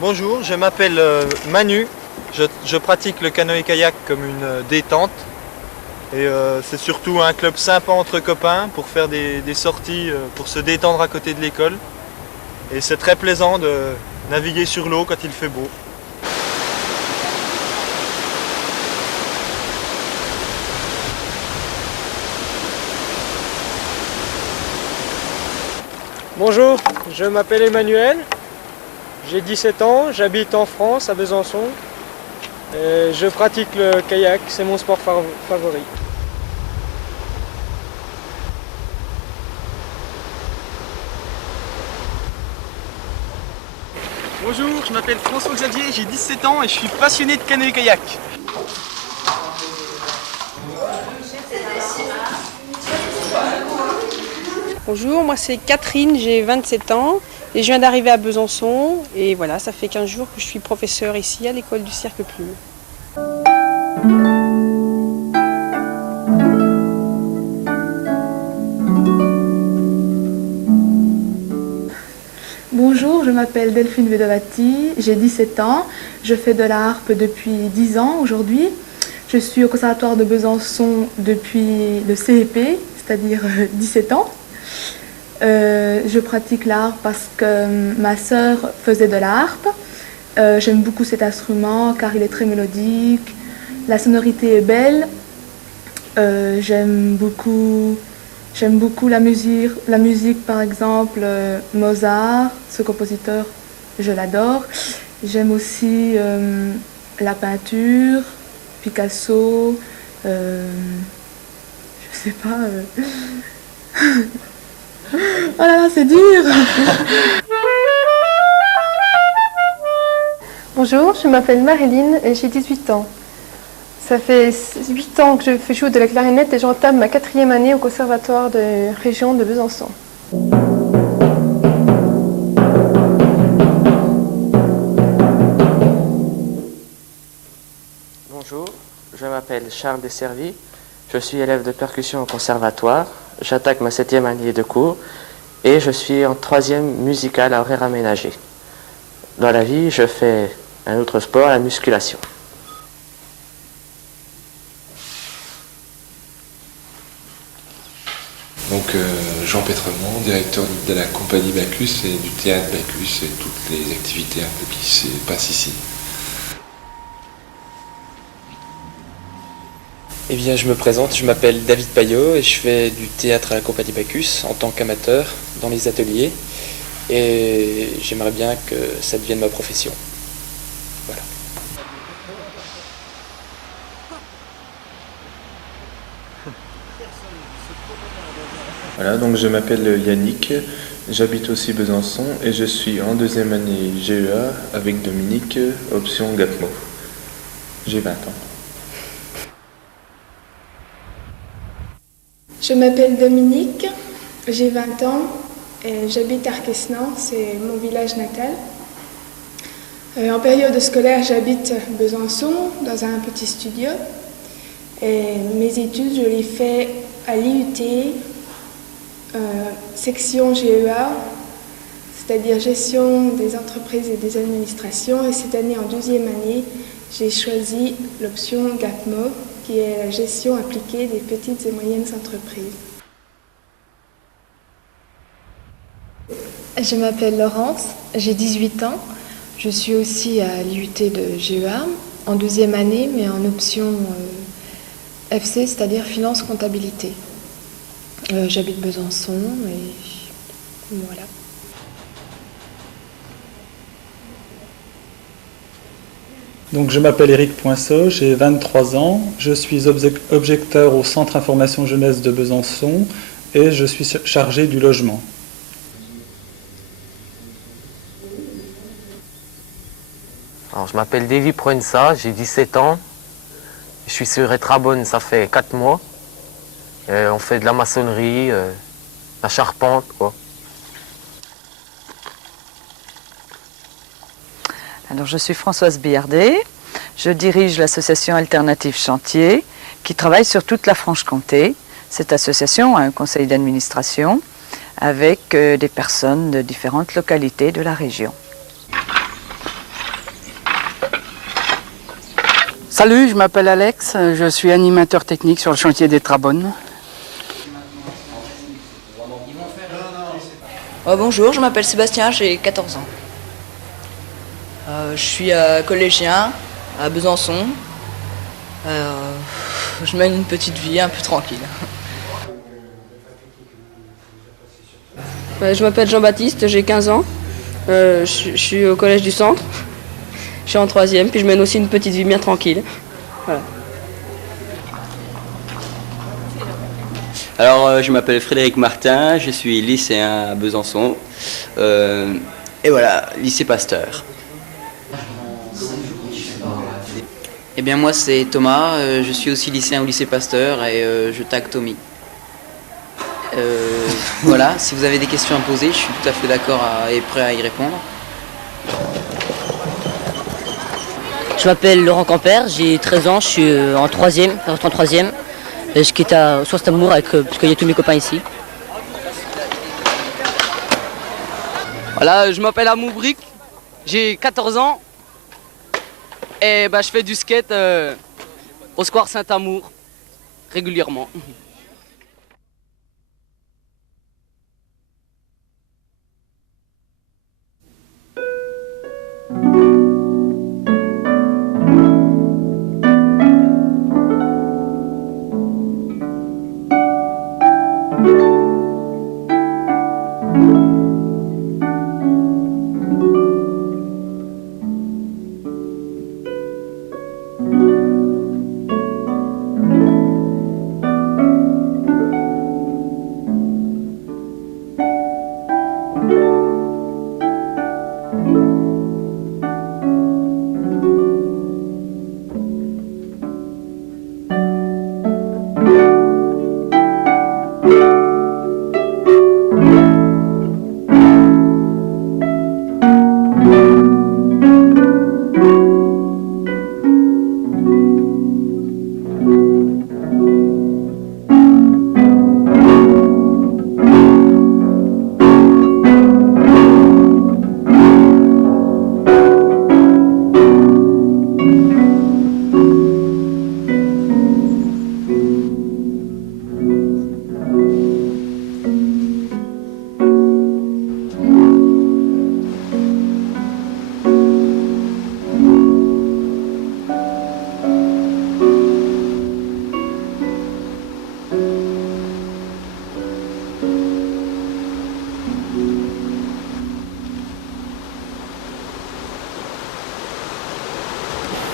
Bonjour, je m'appelle Manu. Je pratique le canoë-kayak comme une détente. Et c'est surtout un club sympa entre copains pour faire des sorties, pour se détendre à côté de l'école. Et c'est très plaisant de naviguer sur l'eau quand il fait beau. Bonjour, je m'appelle Emmanuel, j'ai 17 ans, j'habite en France, à Besançon. Et je pratique le kayak, c'est mon sport favori. Bonjour, je m'appelle François Xavier, j'ai 17 ans et je suis passionné de canoë-kayak. Bonjour, moi c'est Catherine, j'ai 27 ans et je viens d'arriver à Besançon et voilà, ça fait 15 jours que je suis professeure ici à l'école du Cirque Plume. Bonjour, je m'appelle Delphine Vedovati, j'ai 17 ans, je fais de la harpe depuis 10 ans aujourd'hui. Je suis au Conservatoire de Besançon depuis le CEP, c'est-à-dire 17 ans. Je pratique la harpe parce que ma sœur faisait de la harpe. J'aime beaucoup cet instrument car il est très mélodique, la sonorité est belle. J'aime beaucoup la musique par exemple Mozart, ce compositeur, je l'adore. J'aime aussi la peinture, Picasso, je sais pas. Oh là là, c'est dur. Bonjour, je m'appelle Marilyn et j'ai 18 ans. Ça fait 8 ans que je fais jouer de la clarinette et j'entame ma 4e année au conservatoire de région de Besançon. Bonjour, je m'appelle Charles Desservis, je suis élève de percussion au conservatoire, j'attaque ma 7e année de cours et je suis en 3e musicale à horaire aménagé. Dans la vie, je fais un autre sport, la musculation. Donc Jean Pétremont, directeur de la compagnie Bacchus et du théâtre Bacchus et toutes les activités un peu qui se passent ici. Eh bien, je me présente, je m'appelle David Payot et je fais du théâtre à la compagnie Bacchus en tant qu'amateur dans les ateliers et j'aimerais bien que ça devienne ma profession. Voilà. Voilà, donc je m'appelle Yannick, j'habite aussi Besançon et je suis en 2e année GEA avec Dominique, option GAPMO. J'ai 20 ans. Je m'appelle Dominique, j'ai 20 ans et j'habite Arquesnan, c'est mon village natal. En période scolaire, j'habite Besançon dans un petit studio et mes études, je les fais à l'IUT, section GEA, c'est-à-dire gestion des entreprises et des administrations. Et cette année, en 2e année, j'ai choisi l'option GAPMO, qui est la gestion appliquée des petites et moyennes entreprises. Je m'appelle Laurence, j'ai 18 ans. Je suis aussi à l'IUT de GEA, en 2e année, mais en option FC, c'est-à-dire finance comptabilité. J'habite Besançon et voilà. Donc, je m'appelle Éric Poinceau, j'ai 23 ans, je suis objecteur au Centre Information Jeunesse de Besançon et je suis chargé du logement. Alors, je m'appelle Davy Proença, j'ai 17 ans, je suis sur Etrabonne, ça fait 4 mois. On fait de la maçonnerie, la charpente, quoi. Alors, je suis Françoise Billardet, je dirige l'association Alternative Chantier qui travaille sur toute la Franche-Comté. Cette association a un conseil d'administration avec des personnes de différentes localités de la région. Salut, je m'appelle Alex, je suis animateur technique sur le chantier des Trabonnes. Bonjour, je m'appelle Sébastien, j'ai 14 ans. Je suis collégien à Besançon. Je mène une petite vie un peu tranquille. Je m'appelle Jean-Baptiste, j'ai 15 ans. Je suis au collège du centre. Je suis en 3e, puis je mène aussi une petite vie bien tranquille. Voilà. Alors, je m'appelle Frédéric Martin, je suis lycéen à Besançon. Et voilà, lycée Pasteur. Eh bien moi c'est Thomas, je suis aussi lycéen au lycée Pasteur et je tag Tommy. Voilà, si vous avez des questions à poser, je suis tout à fait d'accord et prêt à y répondre. Je m'appelle Laurent Camper, j'ai 13 ans, je suis en 3e, en 3e. Je quitte à Soestamour parce qu'il y a tous mes copains ici. Voilà, je m'appelle Amoubric, j'ai 14 ans et je fais du skate au Square Saint-Amour régulièrement.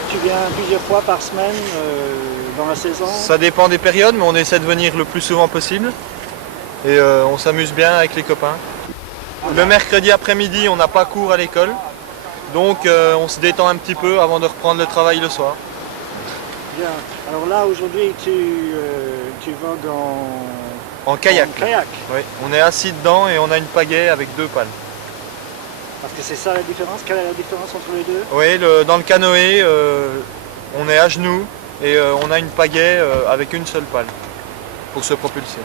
Tu viens plusieurs fois par semaine dans la saison? Ça dépend des périodes, mais on essaie de venir le plus souvent possible. Et on s'amuse bien avec les copains. Le mercredi après-midi, on n'a pas cours à l'école. Donc on se détend un petit peu avant de reprendre le travail le soir. Bien. Alors là, aujourd'hui, tu vogues en kayak. En kayak. Oui, on est assis dedans et on a une pagaie avec 2 pales. Parce que c'est ça la différence? Quelle est la différence entre les deux? Oui, dans le canoë, on est à genoux et on a une pagaie avec une seule pale pour se propulser.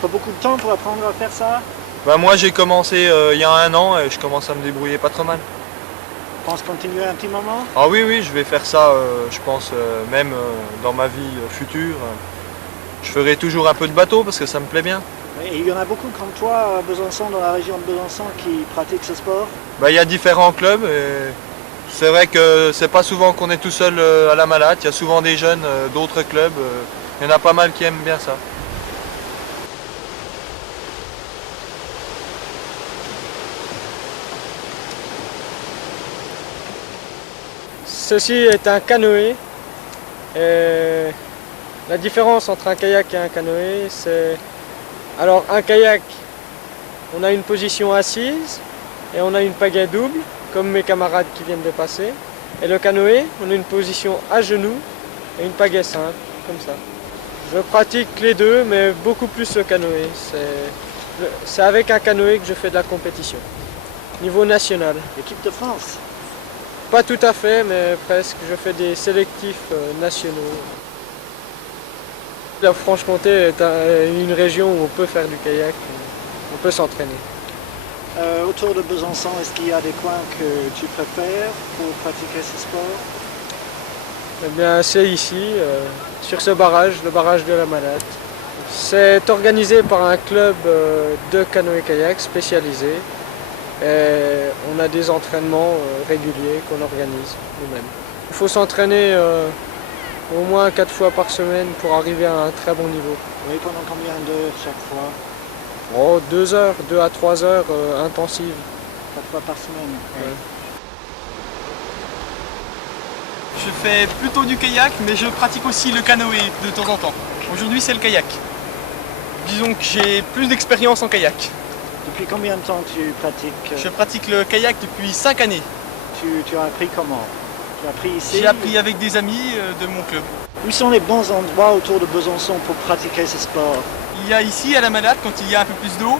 Pas beaucoup de temps pour apprendre à faire ça? Moi j'ai commencé il y a 1 an et je commence à me débrouiller pas trop mal. Tu penses continuer un petit moment? Ah oui, je vais faire ça, je pense, même dans ma vie future. Je ferai toujours un peu de bateau parce que ça me plaît bien. Et il y en a beaucoup comme toi à Besançon, dans la région de Besançon, qui pratiquent ce sport? Il y a différents clubs et c'est vrai que c'est pas souvent qu'on est tout seul à la Malade. Il y a souvent des jeunes d'autres clubs. Il y en a pas mal qui aiment bien ça. Ceci est un canoë. Et la différence entre un kayak et un canoë, c'est... Alors un kayak, on a une position assise et on a une pagaie double, comme mes camarades qui viennent de passer. Et le canoë, on a une position à genoux et une pagaie simple, comme ça. Je pratique les deux, mais beaucoup plus le canoë. C'est avec un canoë que je fais de la compétition, niveau national. L'équipe de France? Pas tout à fait, mais presque. Je fais des sélectifs nationaux. La Franche-Comté est une région où on peut faire du kayak, on peut s'entraîner. Autour de Besançon, est-ce qu'il y a des coins que tu préfères pour pratiquer ce sport? Eh bien, c'est ici, sur ce barrage, le barrage de la Malade. C'est organisé par un club de canoë-kayak spécialisé. Et on a des entraînements réguliers qu'on organise nous-mêmes. Il faut s'entraîner au moins 4 fois par semaine pour arriver à un très bon niveau. Oui, pendant combien d'heures chaque fois? Oh, 2 heures, 2 à 3 heures intensives. 4 fois par semaine. Ouais. Je fais plutôt du kayak, mais je pratique aussi le canoë de temps en temps. Aujourd'hui, c'est le kayak. Disons que j'ai plus d'expérience en kayak. Depuis combien de temps tu pratiques? Je pratique le kayak depuis 5 années. Tu as appris comment? Tu as appris ici? J'ai appris avec des amis de mon club. Où sont les bons endroits autour de Besançon pour pratiquer ce sport? Il y a ici à la Malade quand il y a un peu plus d'eau.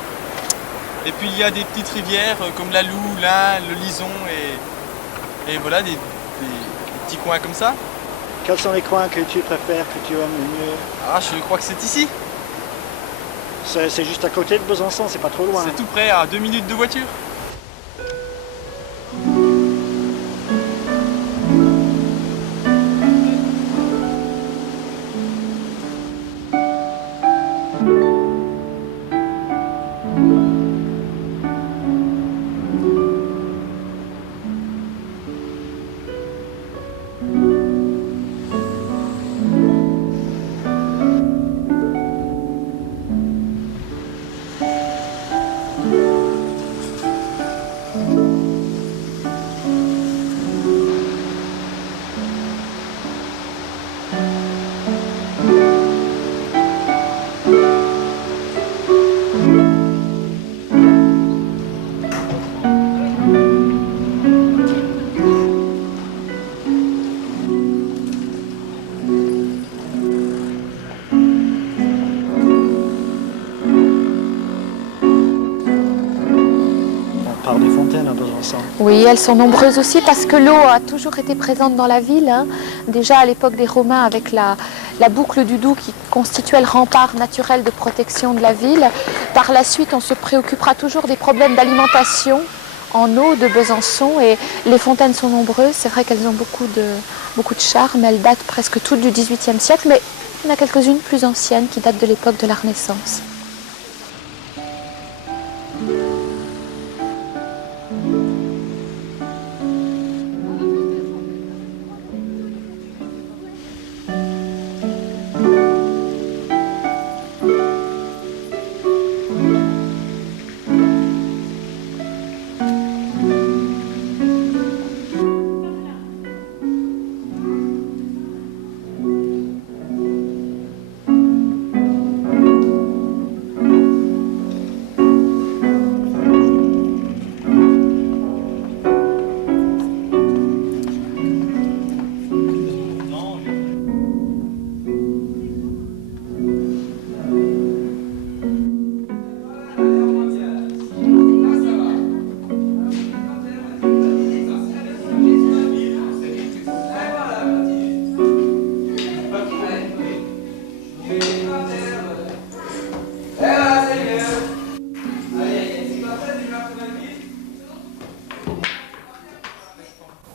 Et puis il y a des petites rivières comme la Loue, l'Ain, le Lison et voilà des petits coins comme ça. Quels sont les coins que tu préfères, que tu aimes le mieux? Ah, je crois que c'est ici. C'est juste à côté de Besançon, c'est pas trop loin. C'est tout près, à 2 minutes de voiture. Oui, elles sont nombreuses aussi parce que l'eau a toujours été présente dans la ville. Déjà à l'époque des Romains avec la boucle du Doubs qui constituait le rempart naturel de protection de la ville. Par la suite, on se préoccupera toujours des problèmes d'alimentation en eau de Besançon et les fontaines sont nombreuses. C'est vrai qu'elles ont beaucoup de charme. Elles datent presque toutes du XVIIIe siècle, mais il y en a quelques-unes plus anciennes qui datent de l'époque de la Renaissance.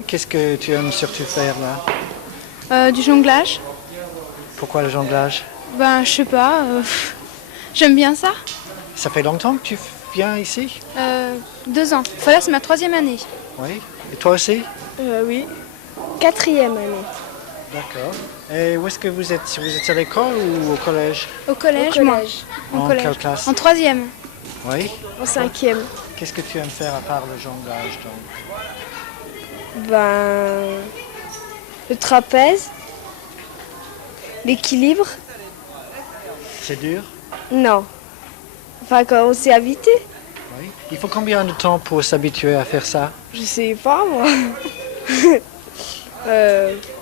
Qu'est-ce que tu aimes surtout faire là? Du jonglage. Pourquoi le jonglage? Ben, je sais pas. J'aime bien ça. Ça fait longtemps que tu viens ici? 2 ans. Enfin, là, c'est ma 3e année. Oui. Et toi aussi? Oui. 4e année. D'accord. Et où est-ce que vous êtes? Vous êtes à l'école ou au collège? Au collège, moi. En quelle classe? En 3e. Oui. En 5e. Qu'est-ce que tu aimes faire à part le jonglage donc? Ben, le trapèze, l'équilibre. C'est dur? Non. Enfin, quand on s'est habitué. Oui. Il faut combien de temps pour s'habituer à faire ça? Je sais pas, moi.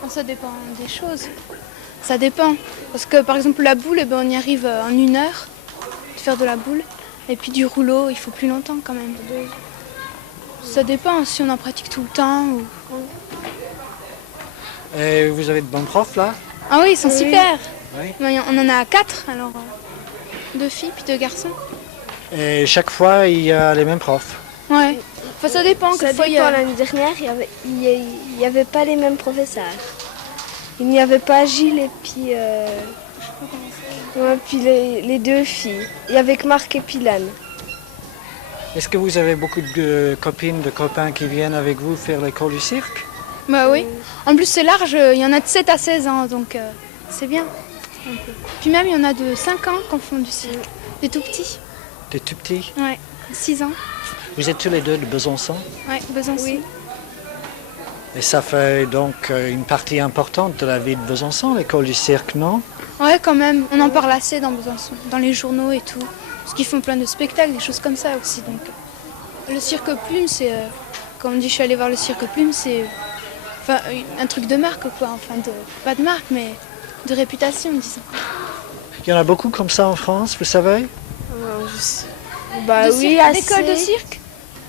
Ça dépend des choses. Ça dépend. Parce que, par exemple, la boule, on y arrive en 1 heure de faire de la boule. Et puis du rouleau, il faut plus longtemps quand même. Ça dépend si on en pratique tout le temps. Ou... Et vous avez de bons profs là? Ah oui, ils sont super. Oui. On en a 4, alors 2 filles puis 2 garçons. Et chaque fois, il y a les mêmes profs? Ouais. Enfin, ça dépend. Ça dépend. L'année dernière, il y avait pas les mêmes professeurs. il n'y avait pas Gilles et puis, puis les deux filles. Il y avait que Marc et puis Lan. Est-ce que vous avez beaucoup de copines, de copains qui viennent avec vous faire l'école du cirque? Bah oui. En plus c'est large, il y en a de 7 à 16 ans, donc c'est bien. Puis même il y en a de 5 ans qui font du cirque, des tout petits. Des tout petits? Ouais, 6 ans. Vous êtes tous les deux de Besançon? Ouais, Besançon. Oui. Et ça fait donc une partie importante de la vie de Besançon, l'école du cirque, non? Ouais, quand même. On en parle assez dans Besançon, dans les journaux et tout. Parce qu'ils font plein de spectacles, des choses comme ça aussi. Donc, le cirque Plume, c'est... Comme on dit, je suis allée voir le cirque Plume, c'est... Enfin, un truc de marque, quoi. Enfin, pas de marque, mais de réputation, disons. Il y en a beaucoup comme ça en France, vous savez? Bah de oui, d'école de cirque?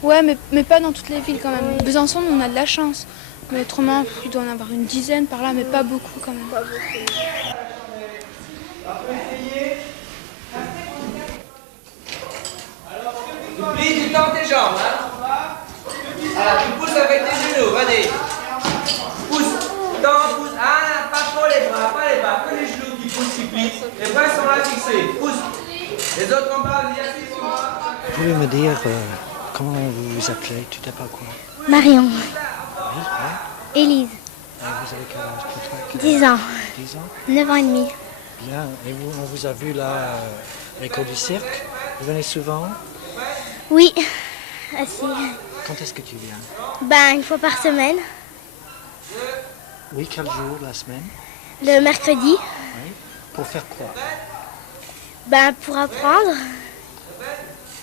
Ouais, mais pas dans toutes les villes quand même. Oui. Besançon, on a de la chance. Mais autrement, il doit en avoir une dizaine par là, mais pas beaucoup quand même. Pas beaucoup. Oublie, tu tends tes jambes, hein. Voilà, tu pousses avec tes genoux, allez. Pousse, tends, pousse. Ah, pas trop les bras, que les genoux qui poussent, qui plient. Les bras sont là fixés, pousse. Les autres en bas, viens ici sur moi. Vous pouvez me dire comment vous vous appelez, tu t'appelles quoi? Marion. Oui, ouais. Élise. Et vous avez quel âge peut-être? 10 ans. 10 ans? 9 ans et demi. Bien, et vous, on vous a vu là à l'école du cirque? Vous venez souvent? Oui, assis. Quand est-ce que tu viens? Ben, une fois par semaine. Oui, quel jour de la semaine? Le mercredi. Oui. Pour faire quoi? Ben, pour apprendre.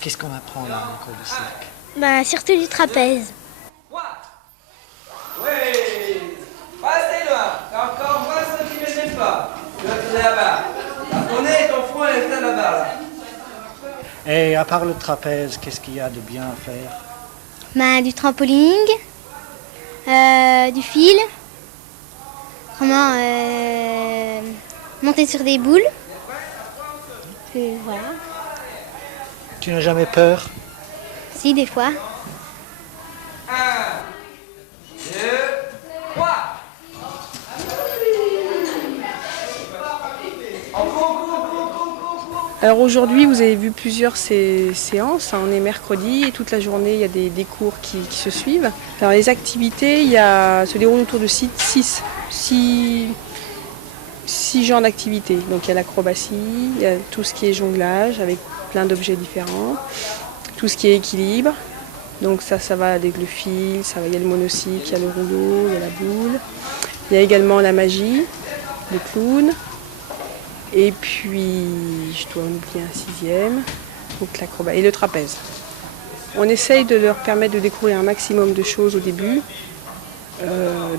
Qu'est-ce qu'on apprend là à l'école du cirque? Ben, surtout du trapèze. Oui, passez loin. T'as encore 20 cm de pas. Tu vas te là-bas. Ton nez et ton front, elle est là-bas. Là. Et à part le trapèze, qu'est-ce qu'il y a de bien à faire? Ben, du trampoline, du fil, monter sur des boules. Et voilà. Tu n'as jamais peur? Si, des fois. 1, 2, 3. Alors aujourd'hui, vous avez vu plusieurs séances. On est mercredi et toute la journée, il y a des cours qui se suivent. Alors les activités, se déroulent autour de 6 genres d'activités. Donc il y a l'acrobatie, il y a tout ce qui est jonglage avec plein d'objets différents, tout ce qui est équilibre. Donc ça va avec le fil, il y a le monocycle, il y a le rouleau, il y a la boule. Il y a également la magie, le clown. Et puis, je dois en oublier un 6e, donc l'acrobat et le trapèze. On essaye de leur permettre de découvrir un maximum de choses au début.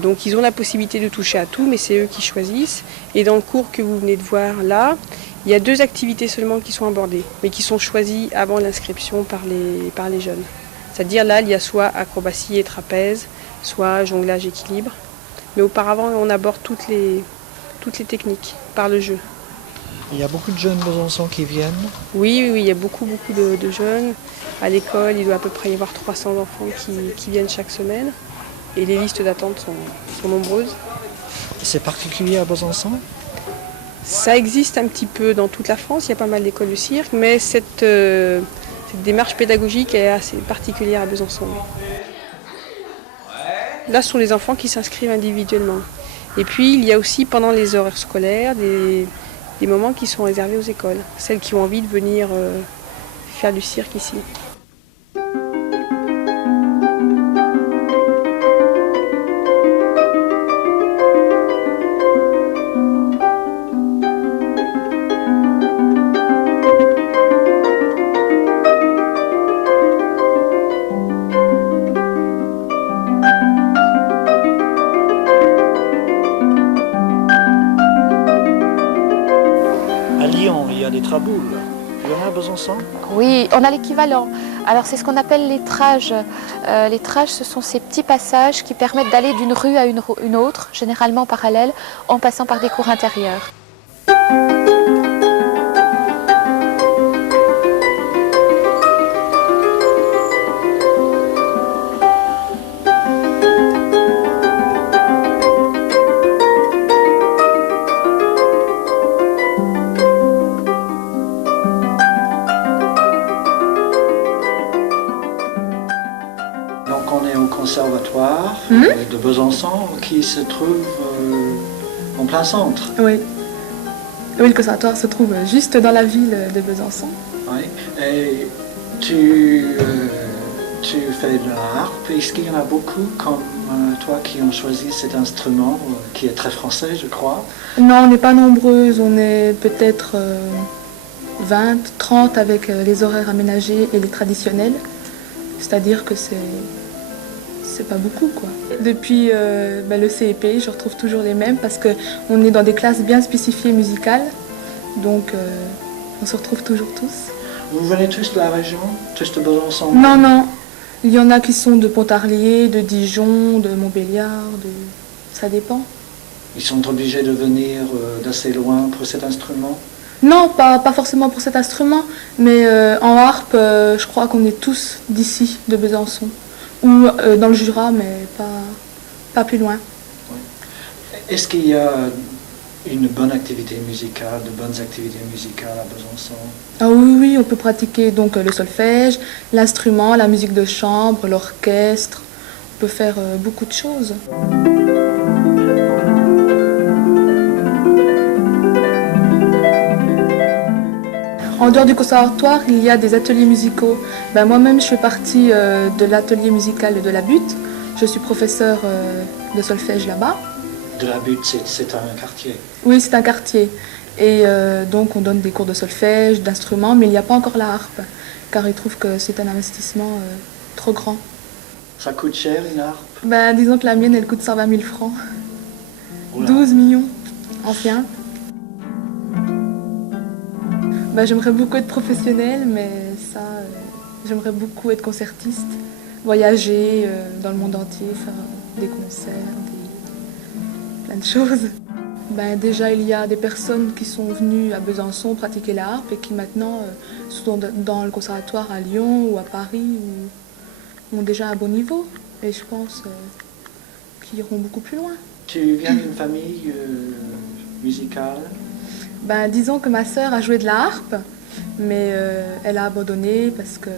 Donc ils ont la possibilité de toucher à tout, mais c'est eux qui choisissent. Et dans le cours que vous venez de voir là, il y a 2 activités seulement qui sont abordées, mais qui sont choisies avant l'inscription par les jeunes. C'est-à-dire là, il y a soit acrobatie et trapèze, soit jonglage équilibre. Mais auparavant, on aborde toutes les techniques par le jeu. Il y a beaucoup de jeunes Besançon qui viennent? Oui, il y a beaucoup de jeunes. À l'école, il doit à peu près y avoir 300 enfants qui viennent chaque semaine. Et les listes d'attente sont nombreuses. C'est particulier à Besançon? Ça existe un petit peu dans toute la France, il y a pas mal d'écoles de cirque, mais cette démarche pédagogique est assez particulière à Besançon. Là, ce sont les enfants qui s'inscrivent individuellement. Et puis, il y a aussi pendant les horaires scolaires des moments qui sont réservés aux écoles, celles qui ont envie de venir faire du cirque ici. Oui, on a l'équivalent. Alors c'est ce qu'on appelle les trages. Les trages, ce sont ces petits passages qui permettent d'aller d'une rue à une autre, généralement parallèle, en passant par des cours intérieurs. Besançon qui se trouve en plein centre. Oui. Oui, le conservatoire se trouve juste dans la ville de Besançon. Oui. Et tu fais de la harpe. Est-ce qu'il y en a beaucoup comme toi qui ont choisi cet instrument qui est très français, je crois? Non, on n'est pas nombreuses. On est peut-être 20, 30 avec les horaires aménagés et les traditionnels. C'est-à-dire que c'est pas beaucoup, quoi. Depuis le CEP, je retrouve toujours les mêmes parce qu'on est dans des classes bien spécifiées musicales. Donc on se retrouve toujours tous. Vous venez tous de la région? Tous de Besançon? Non, non. Il y en a qui sont de Pontarlier, de Dijon, de Montbéliard, ça dépend. Ils sont obligés de venir d'assez loin pour cet instrument? Non, pas forcément pour cet instrument, mais en harpe, je crois qu'on est tous d'ici, de Besançon. Ou dans le Jura, mais pas plus loin. Oui. Est-ce qu'il y a une bonne activité musicale, de bonnes activités musicales à Besançon? Ah oui, on peut pratiquer donc le solfège, l'instrument, la musique de chambre, l'orchestre. On peut faire beaucoup de choses. En dehors du conservatoire, il y a des ateliers musicaux. Moi-même, je fais partie de l'atelier musical de la Butte. Je suis professeure de solfège là-bas. De la Butte, c'est un quartier? Oui, c'est un quartier. Et donc, on donne des cours de solfège, d'instruments, mais il n'y a pas encore la harpe, car ils trouvent que c'est un investissement trop grand. Ça coûte cher, une harpe? Disons que la mienne, elle coûte 120 000 francs. Oula. 12 millions anciens. J'aimerais beaucoup être professionnelle, mais ça, j'aimerais beaucoup être concertiste, voyager dans le monde entier, faire des concerts, plein de choses. Déjà, il y a des personnes qui sont venues à Besançon pratiquer la harpe et qui maintenant sont dans le conservatoire à Lyon ou à Paris ou ont déjà un bon niveau. Et je pense qu'ils iront beaucoup plus loin. Tu viens d'une famille musicale? Disons que ma sœur a joué de la harpe, mais elle a abandonné parce que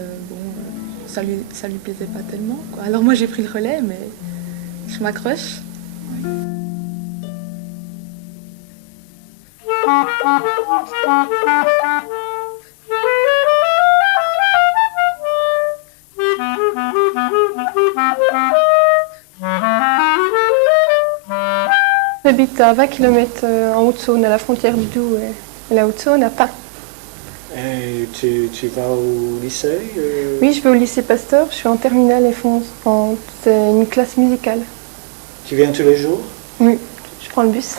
ça lui plaisait pas tellement, quoi. Alors moi j'ai pris le relais, mais je m'accroche. Oui. J'habite à 20 km en Haute-Saône, à la frontière du Doubs et la Haute-Saône, à Pau. Et tu vas au lycée? Oui, je vais au lycée Pasteur, je suis en terminale et c'est une classe musicale. Tu viens tous les jours? Oui, je prends le bus.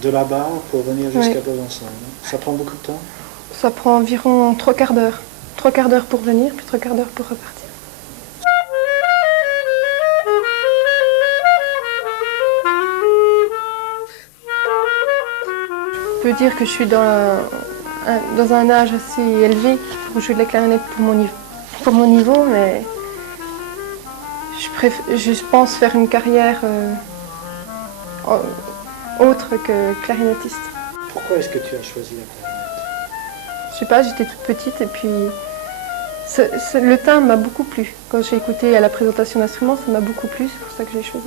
De là-bas pour venir jusqu'à Oui. Besançon? Ça prend beaucoup de temps? Ça prend environ 3 quarts d'heure. 3 quarts d'heure pour venir, puis 3 quarts d'heure pour repartir. Je peux dire que je suis dans un âge assez élevé pour jouer de la clarinette pour mon niveau, mais je pense faire une carrière autre que clarinettiste. Pourquoi est-ce que tu as choisi la clarinette? Je sais pas, j'étais toute petite et puis le timbre m'a beaucoup plu. Quand j'ai écouté à la présentation d'instruments, ça m'a beaucoup plu, c'est pour ça que j'ai choisi.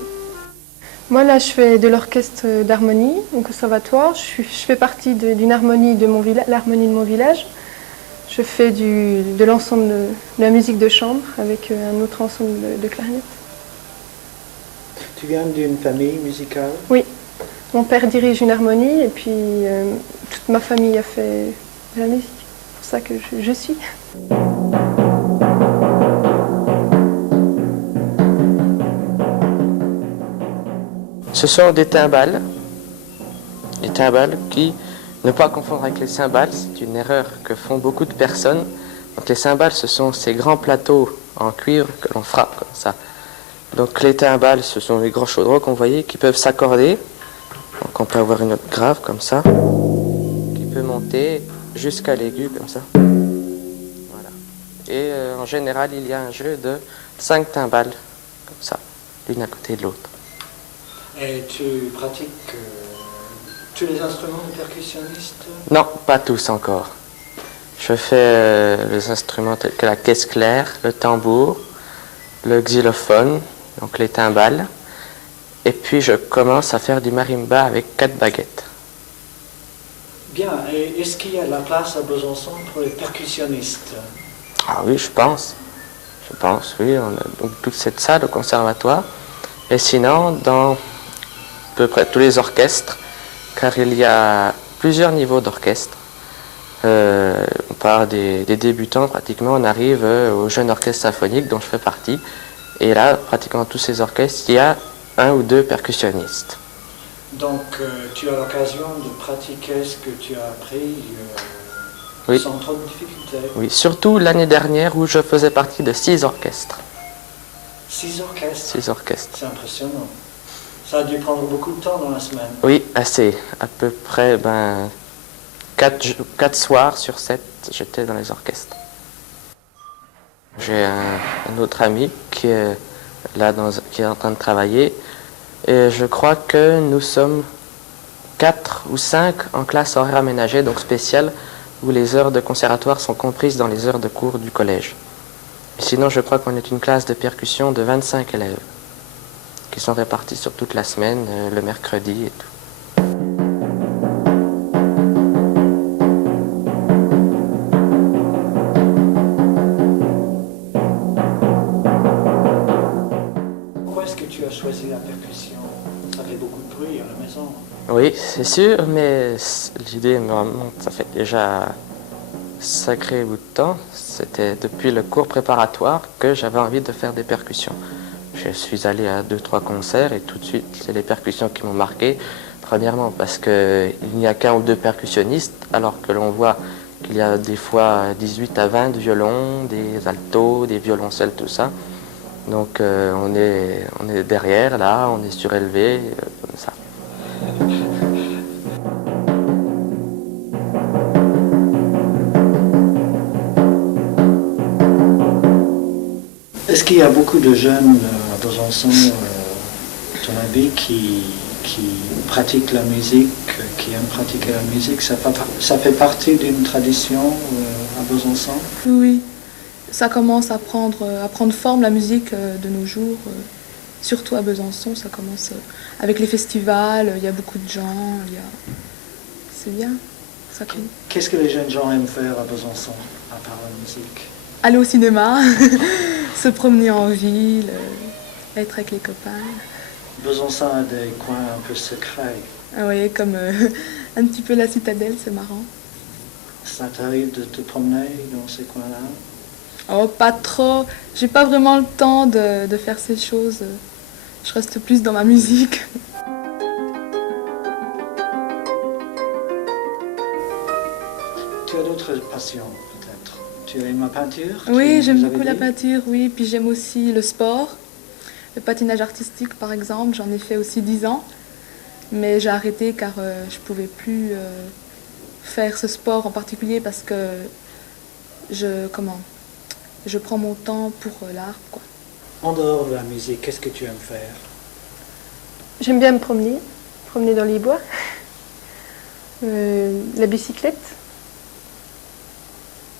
Moi là, je fais de l'orchestre d'harmonie au conservatoire. Je fais partie d'une harmonie de l'harmonie de mon village. Je fais de l'ensemble de la musique de chambre avec un autre ensemble de clarinettes. Tu viens d'une famille musicale? Oui. Mon père dirige une harmonie et puis toute ma famille a fait de la musique. C'est pour ça que je suis. Ce sont des timbales. Les timbales qui, ne pas confondre avec les cymbales, c'est une erreur que font beaucoup de personnes. Donc les cymbales, ce sont ces grands plateaux en cuivre que l'on frappe comme ça. Donc les timbales, ce sont les grands chaudrons qu'on voyait qui peuvent s'accorder. Donc on peut avoir une note grave comme ça, qui peut monter jusqu'à l'aigu comme ça. Voilà. Et en général, il y a un jeu de 5 timbales comme ça, l'une à côté de l'autre. Et tu pratiques tous les instruments de percussionniste? Non, pas tous encore. Je fais les instruments tels que la caisse claire, le tambour, le xylophone, donc les timbales. Et puis je commence à faire du marimba avec 4 baguettes. Bien, et est-ce qu'il y a la place à Besançon pour les percussionnistes? Ah oui, je pense. Oui. On a donc toute cette salle au conservatoire. Et sinon, dans à peu près tous les orchestres, car il y a plusieurs niveaux d'orchestre. On part des débutants pratiquement, on arrive au jeune orchestre symphonique dont je fais partie. Et là, pratiquement tous ces orchestres, il y a 1 ou 2 percussionnistes. Donc tu as l'occasion de pratiquer ce que tu as appris Oui. sans trop de difficultés. Oui, surtout l'année dernière où je faisais partie de 6 orchestres. 6 orchestres? 6 orchestres. C'est impressionnant. Ça a dû prendre beaucoup de temps dans la semaine. Oui, assez. À peu près 4 soirs sur 7, j'étais dans les orchestres. J'ai un autre ami qui est là, qui est en train de travailler. Et je crois que nous sommes 4 ou 5 en classe horaire aménagée, donc spéciale, où les heures de conservatoire sont comprises dans les heures de cours du collège. Sinon, je crois qu'on est une classe de percussion de 25 élèves, qui sont répartis sur toute la semaine, le mercredi et tout. Choisir la percussion, ça fait beaucoup de bruit à la maison. Oui, c'est sûr, mais l'idée me remonte, ça fait déjà un sacré bout de temps. C'était depuis le cours préparatoire que j'avais envie de faire des percussions. Je suis allé à 2-3 concerts et tout de suite, c'est les percussions qui m'ont marqué. Premièrement, parce qu'il n'y a qu'1 ou 2 percussionnistes, alors que l'on voit qu'il y a des fois 18 à 20 violons, des altos, des violoncelles, tout ça. Donc on est derrière, là, on est surélevé, comme ça. Est-ce qu'il y a beaucoup de jeunes à Besançon, à ton avis, qui pratiquent la musique, qui aiment pratiquer la musique? Ça fait partie d'une tradition à Besançon? Oui. Ça commence à prendre forme, la musique de nos jours, surtout à Besançon, ça commence avec les festivals, il y a beaucoup de gens, c'est bien. Qu'est-ce que les jeunes gens aiment faire à Besançon, à part la musique? Aller au cinéma, se promener en ville, être avec les copains. Besançon a des coins un peu secrets. Ah oui, comme un petit peu la citadelle, c'est marrant. Ça t'arrive de te promener dans ces coins-là? Oh, pas trop. J'ai pas vraiment le temps de faire ces choses. Je reste plus dans ma musique. Tu as d'autres passions, peut-être? Tu aimes la peinture? Oui, j'aime beaucoup la peinture, oui. Puis j'aime aussi le sport. Le patinage artistique, par exemple, j'en ai fait aussi 10 ans. Mais j'ai arrêté car je pouvais plus faire ce sport en particulier parce que je prends mon temps pour l'art, quoi. En dehors de la musique, qu'est-ce que tu aimes faire? J'aime bien me promener dans les bois, la bicyclette,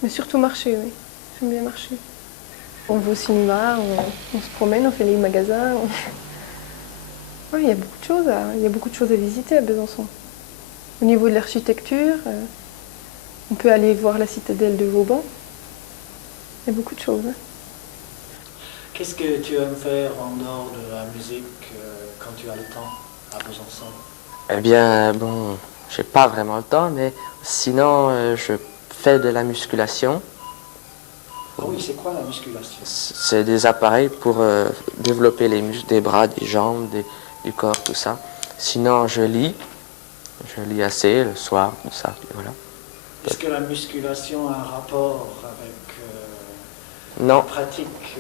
mais surtout marcher, oui. J'aime bien marcher. On va au cinéma, on se promène, on fait les magasins. Oui, il y a beaucoup de choses à visiter à Besançon. Au niveau de l'architecture, on peut aller voir la citadelle de Vauban. Il y a beaucoup de choses. Qu'est-ce que tu aimes faire en dehors de la musique quand tu as le temps à Besançon? Eh bien, bon, j'ai pas vraiment le temps, mais sinon, je fais de la musculation. Ah oui, c'est quoi la musculation? C'est des appareils pour développer les muscles des bras, des jambes, du corps, tout ça. Sinon, je lis assez le soir, tout ça, voilà. Est-ce que la musculation a un rapport avec non. la pratique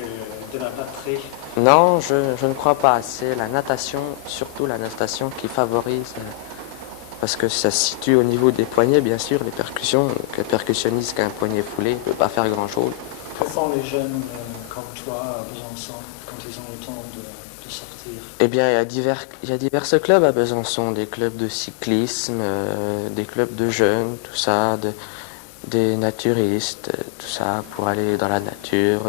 de la batterie? Non, je ne crois pas. C'est la natation, surtout la natation qui favorise, parce que ça se situe au niveau des poignets, bien sûr, les percussions. Donc, le percussionniste qui a un poignet foulé ne peut pas faire grand-chose. Que font les jeunes comme toi à Besançon quand ils ont le temps de sortir? Eh bien, il y a divers clubs à Besançon, des clubs de cyclisme, des clubs de jeunes, tout ça, des naturistes, tout ça, pour aller dans la nature.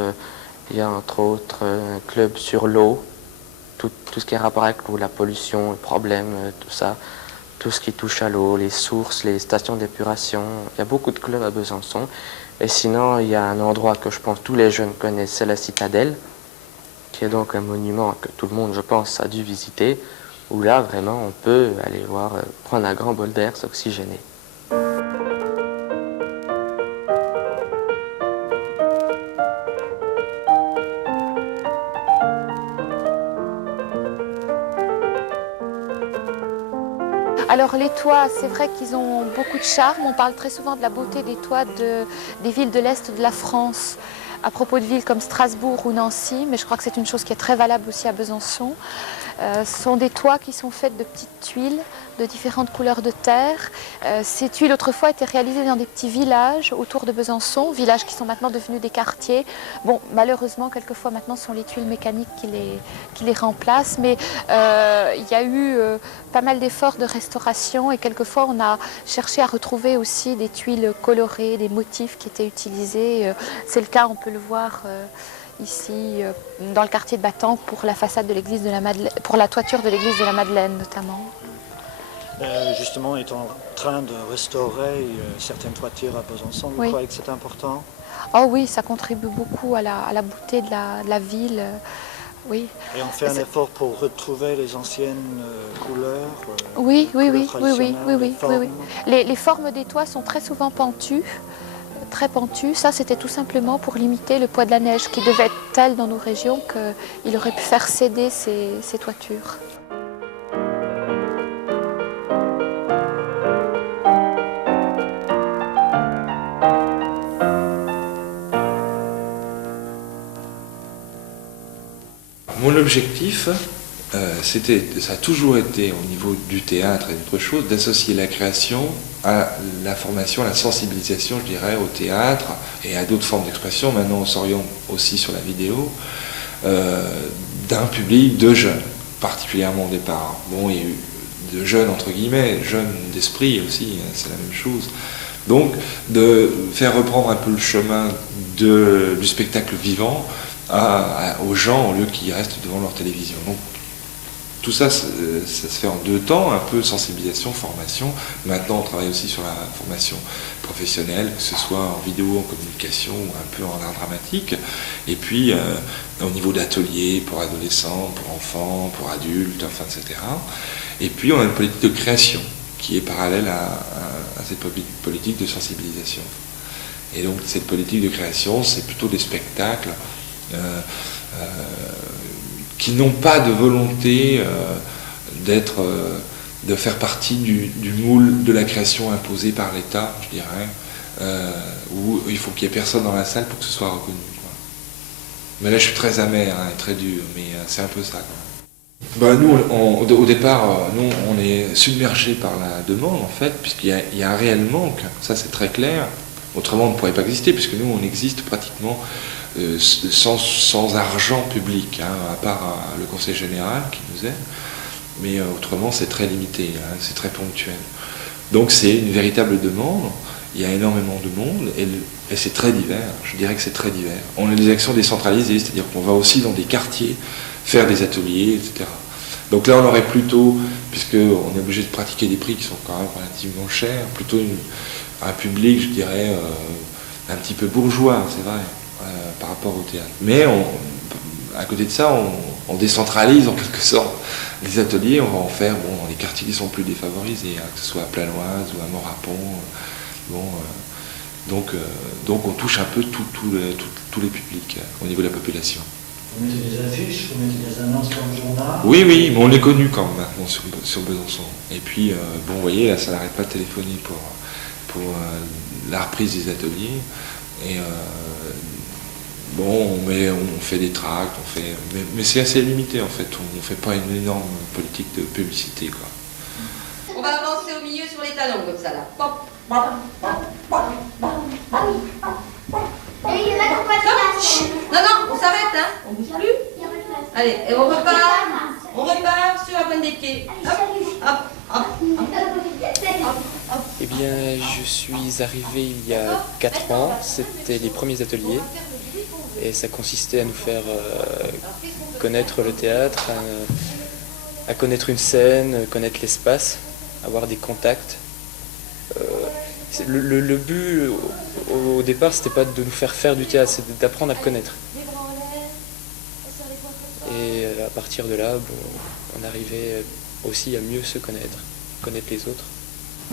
Il y a entre autres un club sur l'eau, tout ce qui est rapport avec l'eau, la pollution, les problèmes, tout ça, tout ce qui touche à l'eau, les sources, les stations d'épuration. Il y a beaucoup de clubs à Besançon. Et sinon, il y a un endroit que je pense tous les jeunes connaissent, c'est la Citadelle, qui est donc un monument que tout le monde, je pense, a dû visiter, où là, vraiment, on peut aller voir, prendre un grand bol d'air, s'oxygéner. Alors les toits, c'est vrai qu'ils ont beaucoup de charme. On parle très souvent de la beauté des toits des villes de l'Est de la France à propos de villes comme Strasbourg ou Nancy, mais je crois que c'est une chose qui est très valable aussi à Besançon. Ce sont des toits qui sont faits de petites tuiles de différentes couleurs de terre. Ces tuiles autrefois étaient réalisées dans des petits villages autour de Besançon, villages qui sont maintenant devenus des quartiers. Bon, malheureusement, quelquefois maintenant, ce sont les tuiles mécaniques qui les remplacent, mais il y a eu pas mal d'efforts de restauration et quelquefois on a cherché à retrouver aussi des tuiles colorées, des motifs qui étaient utilisés. C'est le cas, on peut le voir ici dans le quartier de Batang pour la façade de l'église de la Madeleine, pour la toiture de l'église de la Madeleine notamment. Justement, on est en train de restaurer certaines toitures à Besançon. Vous croyez que c'est important? Oh oui, ça contribue beaucoup à la beauté de la ville. Oui. Et on fait un effort pour retrouver les anciennes couleurs. Oui. Les formes des toits sont très souvent pentues. Très pentues. Ça, c'était tout simplement pour limiter le poids de la neige qui devait être tel dans nos régions qu'il aurait pu faire céder ces toitures. Mon objectif, ça a toujours été au niveau du théâtre et d'autres choses, d'associer la création à la formation, à la sensibilisation, je dirais, au théâtre et à d'autres formes d'expression. Maintenant, on s'oriente aussi sur la vidéo, d'un public de jeunes, particulièrement au départ. Bon, il y a eu de jeunes, entre guillemets, jeunes d'esprit aussi, c'est la même chose. Donc, de faire reprendre un peu le chemin du spectacle vivant aux gens au lieu qu'ils restent devant leur télévision. Donc, tout ça, ça se fait en 2 temps, un peu sensibilisation, formation. Maintenant, on travaille aussi sur la formation professionnelle, que ce soit en vidéo, en communication ou un peu en art dramatique. Et puis, au niveau d'ateliers pour adolescents, pour enfants, pour adultes, enfin, etc. Et puis, on a une politique de création qui est parallèle à cette politique de sensibilisation. Et donc, cette politique de création, c'est plutôt des spectacles qui n'ont pas de volonté de faire partie du moule de la création imposée par l'État, je dirais, où il faut qu'il n'y ait personne dans la salle pour que ce soit reconnu, quoi. Mais là, je suis très amer et très dur, mais c'est un peu ça, quoi. Nous, au départ, nous, on est submergé par la demande, en fait, puisqu'il y a un réel manque, ça c'est très clair. Autrement, on ne pourrait pas exister, puisque nous, on existe pratiquement sans argent public, à part le Conseil général qui nous aide, mais autrement c'est très limité, c'est très ponctuel. Donc c'est une véritable demande, il y a énormément de monde et c'est très divers, je dirais que c'est très divers. On a des actions décentralisées, c'est-à-dire qu'on va aussi dans des quartiers faire des ateliers, etc. Donc là on aurait plutôt, puisqu'on est obligé de pratiquer des prix qui sont quand même relativement chers, plutôt un public, je dirais, un petit peu bourgeois, c'est vrai. Par rapport au théâtre. Mais à côté de ça, on décentralise en quelque sorte les ateliers, on va en faire dans les quartiers qui sont plus défavorisés, que ce soit à Planoise ou à Morapon. Donc on touche un peu tous les publics au niveau de la population. Vous mettez des affiches, vous mettez des annonces dans le journal? Oui, mais on est connu quand même maintenant sur Besançon. Et puis, vous voyez, là, ça n'arrête pas de téléphoner pour la reprise des ateliers. Et on fait des tracts, mais c'est assez limité en fait, on ne fait pas une énorme politique de publicité, quoi. On va avancer au milieu sur les talons comme ça là. Non, on s'arrête, hein, on bouge plus. Allez, et on repart sur la pointe des pieds. Hop. Eh bien, je suis arrivé il y a 4 ans, c'était les premiers ateliers et ça consistait à nous faire connaître le théâtre, à connaître une scène, connaître l'espace, avoir des contacts. Le but au départ, c'était pas de nous faire faire du théâtre, c'était d'apprendre à le connaître. Et à partir de là, on arrivait aussi à mieux se connaître les autres.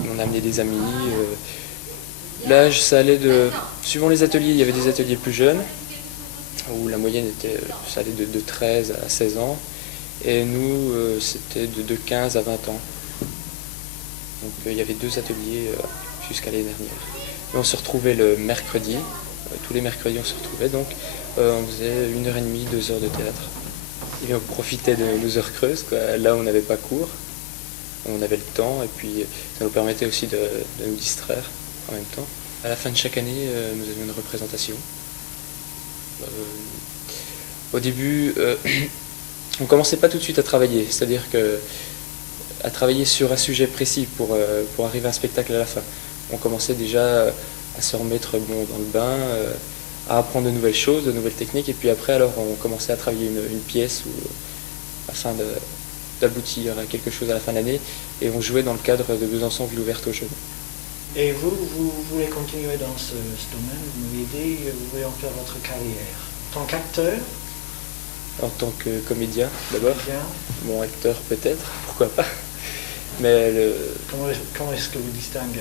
On a amené des amis. L'âge, ça allait suivant les ateliers, il y avait des ateliers plus jeunes, où la moyenne ça allait de 13 à 16 ans. Et nous, c'était de 15 à 20 ans. Donc il y avait 2 ateliers jusqu'à l'année dernière. Et on se retrouvait le mercredi, tous les mercredis on se retrouvait, donc on faisait 1h30, 2 heures de théâtre. Et on profitait de nos heures creuses, quoi. Là on n'avait pas cours, on avait le temps, et puis ça nous permettait aussi de nous distraire en même temps. À la fin de chaque année, nous avions une représentation. Au début, on commençait pas tout de suite à travailler, c'est-à-dire à travailler sur un sujet précis pour arriver à un spectacle à la fin. On commençait déjà à se remettre dans le bain, à apprendre de nouvelles choses, de nouvelles techniques, et puis après alors on commençait à travailler une pièce afin d'aboutir à quelque chose à la fin de l'année, et on jouait dans le cadre de Besançon Ville ouverte aux jeunes. Et vous voulez continuer dans ce domaine, vous m'avez dit, vous voulez en faire votre carrière. En tant qu'acteur? En tant que comédien d'abord. Bon, acteur peut-être, pourquoi pas. Mais Comment est-ce que vous distinguez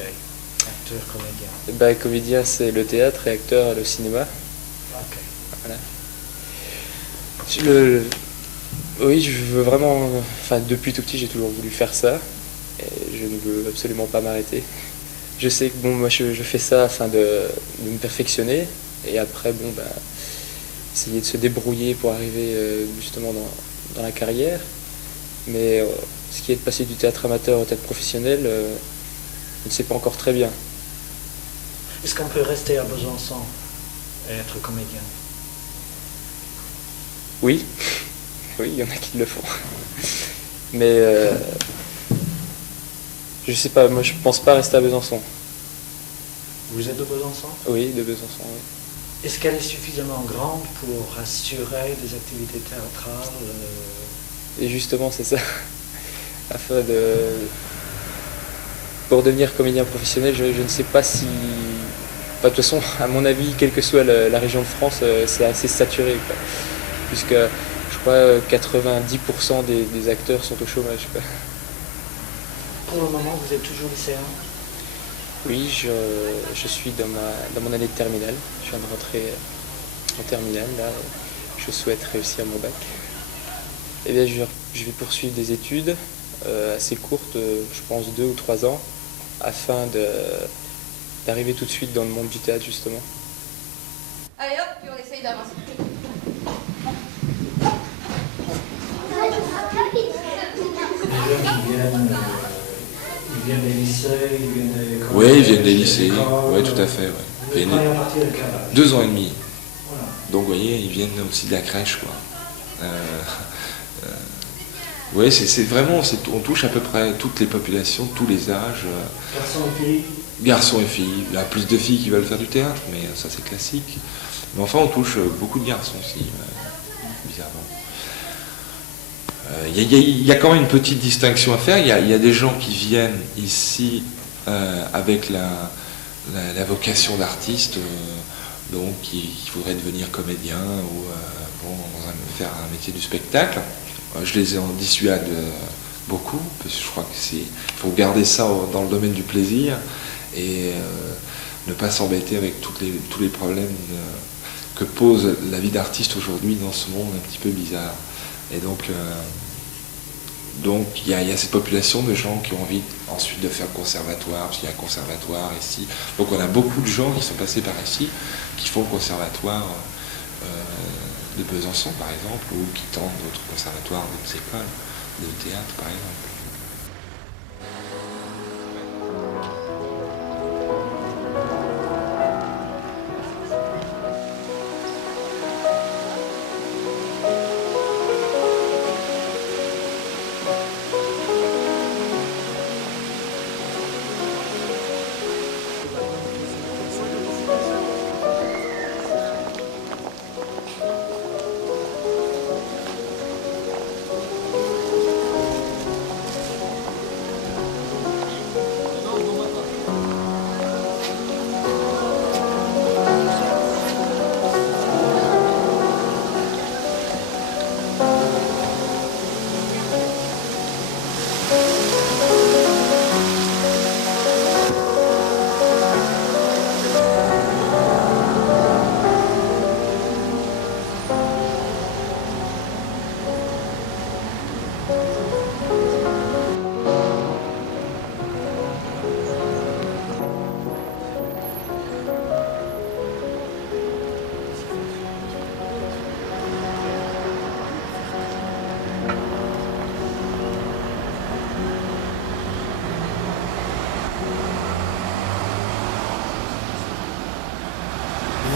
acteur, comédien? Comédien c'est le théâtre et acteur le cinéma. Ok. Voilà. Oui, je veux vraiment... Enfin, depuis tout petit, j'ai toujours voulu faire ça. Et je ne veux absolument pas m'arrêter. Je sais que moi je fais ça afin de me perfectionner. Et après, essayer de se débrouiller pour arriver justement dans la carrière. Mais ce qui est de passer du théâtre amateur au théâtre professionnel, je ne sais pas encore très bien. Est-ce qu'on peut rester à Besançon et être comédien? Oui. Oui, il y en a qui le font. Mais je sais pas, moi je pense pas rester à Besançon. Vous êtes de Besançon? Oui, de Besançon, oui. Est-ce qu'elle est suffisamment grande pour assurer des activités théâtrales? Et justement, c'est ça. Pour devenir comédien professionnel, je ne sais pas si... de toute façon, à mon avis, quelle que soit la région de France, c'est assez saturé, quoi. Puisque je crois 90% des acteurs sont au chômage, quoi. Pour le moment, vous êtes toujours lycéen? Oui, je suis dans mon année de terminale. Je viens de rentrer en terminale, là. Je souhaite réussir mon bac. Eh bien, je vais poursuivre des études assez courtes, je pense 2 ou 3 ans, afin d'arriver tout de suite dans le monde du théâtre, justement. Allez hop, puis on essaye d'avancer. Ils viennent des lycées, ils viennent des écoles. Oui, ils viennent des lycées, oui, tout à fait. Ouais. Ils viennent à partir de quel âge? 2 ans et demi. Voilà. Donc, vous voyez, ils viennent aussi de la crèche, quoi. Oui, c'est vraiment, on touche à peu près toutes les populations, tous les âges. Garçons et filles? Garçons et filles. Il y a plus de filles qui veulent faire du théâtre, mais ça c'est classique. Mais enfin, on touche beaucoup de garçons aussi, bizarrement. Il y a quand même une petite distinction à faire. Il y a des gens qui viennent ici avec la vocation d'artiste, donc qui voudraient devenir comédien ou faire un métier du spectacle. Je les en dissuade beaucoup, parce que je crois qu'il faut garder ça dans le domaine du plaisir et ne pas s'embêter avec tous les problèmes que pose la vie d'artiste aujourd'hui dans ce monde un petit peu bizarre. Et donc il y a cette population de gens qui ont envie ensuite de faire le conservatoire, parce qu'il y a un conservatoire ici. Donc on a beaucoup de gens qui sont passés par ici, qui font le conservatoire de Besançon par exemple, ou qui tentent d'autres conservatoires, d'autres écoles de théâtre par exemple.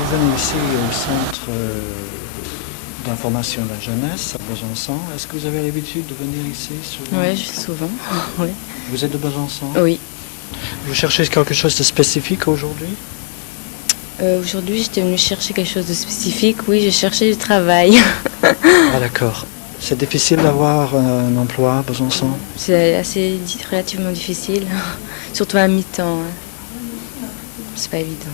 vous venez ici au centre d'information de la jeunesse à Besançon. Est-ce que vous avez l'habitude de venir ici souvent? Oui, souvent. Oui. Vous êtes de Besançon? Oui. Vous cherchez quelque chose de spécifique aujourd'hui? Aujourd'hui, j'étais venue chercher quelque chose de spécifique. Oui, j'ai cherché du travail. Ah d'accord. C'est difficile d'avoir un emploi à Besançon? C'est relativement difficile, surtout à mi-temps. C'est pas évident.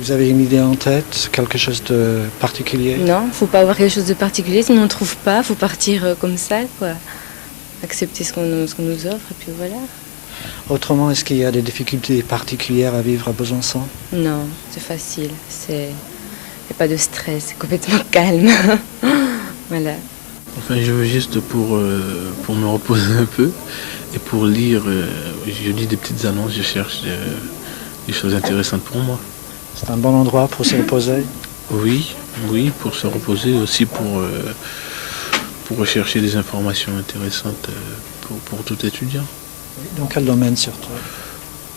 Vous avez une idée en tête, quelque chose de particulier? Non, il ne faut pas avoir quelque chose de particulier, sinon on ne trouve pas. Il faut partir comme ça, quoi. Accepter ce qu'on nous offre, et puis voilà. Autrement, est-ce qu'il y a des difficultés particulières à vivre à Besançon? Non, c'est facile. Il n'y a pas de stress, c'est complètement calme. Voilà. Enfin, je veux juste pour me reposer un peu et pour lire, je lis des petites annonces, je cherche des choses intéressantes pour moi. C'est un bon endroit pour se reposer? Oui, pour se reposer, aussi pour rechercher des informations intéressantes pour tout étudiant. Dans quel domaine surtout?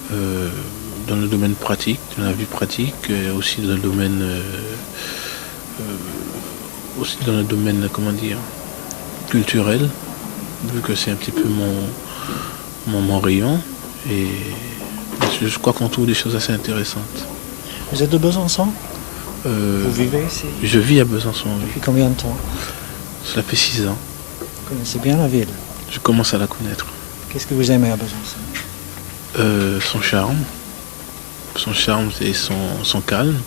Dans le domaine pratique, dans la vie pratique, et aussi dans le domaine, comment dire, culturel, vu que c'est un petit peu mon rayon, et je crois qu'on trouve des choses assez intéressantes. Vous êtes de Besançon? Vous vivez ici? Je vis à Besançon, oui. Depuis combien de temps? Cela fait 6 ans. Vous connaissez bien la ville? Je commence à la connaître. Qu'est-ce que vous aimez à Besançon? Son charme. Son charme et son calme.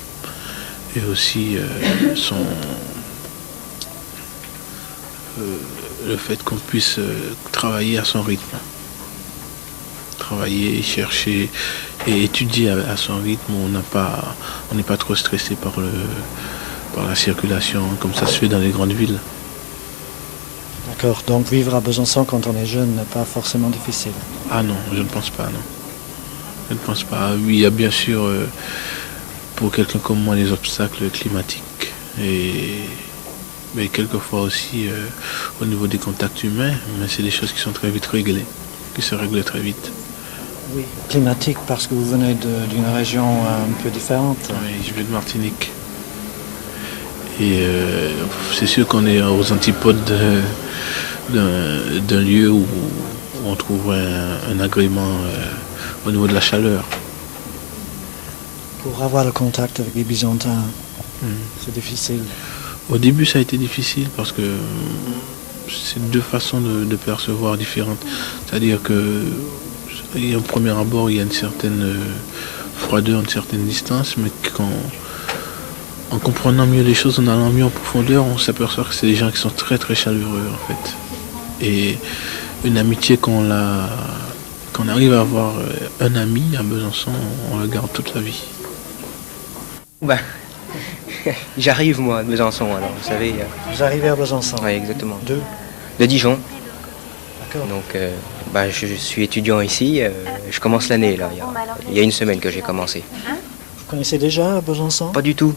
Et aussi le fait qu'on puisse travailler à son rythme. Travailler, chercher et étudier à son rythme. On n'est pas trop stressé par la circulation, comme ça se fait dans les grandes villes. D'accord, donc vivre à Besançon quand on est jeune n'est pas forcément difficile? Ah non, je ne pense pas, non. Je ne pense pas. Oui, il y a bien sûr, pour quelqu'un comme moi, les obstacles climatiques. Mais quelquefois aussi au niveau des contacts humains, mais c'est des choses qui sont très vite réglées, qui se règlent très vite. Oui, climatique parce que vous venez d'une région un peu différente. Oui, je viens de Martinique. Et c'est sûr qu'on est aux antipodes d'un lieu où on trouve un agrément au niveau de la chaleur. Pour avoir le contact avec les Byzantins, c'est difficile. Au début, ça a été difficile parce que c'est deux façons de percevoir différentes. C'est-à-dire que, au premier abord, il y a une certaine froideur, une certaine distance, mais en comprenant mieux les choses, en allant mieux en profondeur, on s'aperçoit que c'est des gens qui sont très très chaleureux en fait. Et une amitié qu'on arrive à avoir un ami à Besançon, on le garde toute la vie. Ben, j'arrive moi à Besançon alors, vous savez. Vous arrivez à Besançon? Oui, exactement. De Dijon. D'accord. Donc je suis étudiant ici, je commence l'année là, il y a une semaine que j'ai commencé. Vous connaissez déjà Besançon? Pas du tout.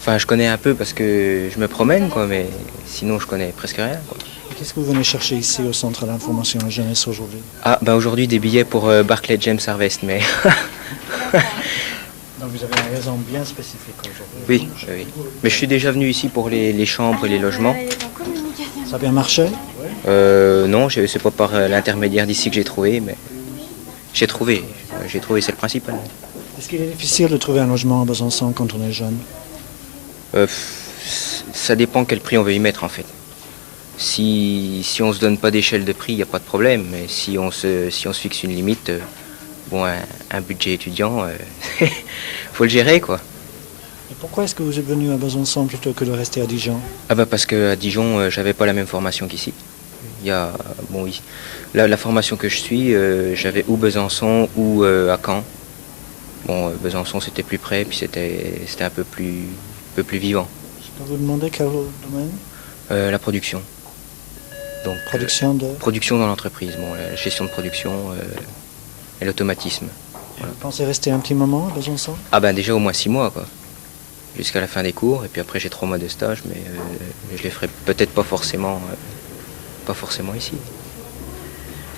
Enfin, je connais un peu parce que je me promène, quoi, mais sinon je connais presque rien, quoi. Qu'est-ce que vous venez chercher ici au Centre d'information de la jeunesse aujourd'hui? Ah, ben aujourd'hui des billets pour Barclay James Harvest, mais... Donc vous avez une raison bien spécifique aujourd'hui? Oui. Mais je suis déjà venu ici pour les chambres et les logements. Ça a bien marché? Non, c'est pas par l'intermédiaire d'ici que j'ai trouvé, mais... J'ai trouvé, c'est le principal. Est-ce qu'il est difficile de trouver un logement à Besançon quand on est jeune? Ça dépend quel prix on veut y mettre en fait. Si on se donne pas d'échelle de prix, il n'y a pas de problème. Mais si on se fixe une limite, un budget étudiant, faut le gérer quoi. Et pourquoi est-ce que vous êtes venu à Besançon plutôt que de rester à Dijon? Ah bah parce qu'à Dijon, j'avais pas la même formation qu'ici. La formation que je suis, j'avais ou Besançon ou à Caen. Bon, Besançon c'était plus près, puis c'était un peu plus vivant. Je peux vous demander quel domaine? La production. Donc, production dans l'entreprise, la gestion de production et l'automatisme. Voilà. Vous pensez rester un petit moment à Besançon? Ah ben déjà au moins 6 mois quoi. Jusqu'à la fin des cours, et puis après j'ai 3 mois de stage, mais je les ferai peut-être pas forcément ici.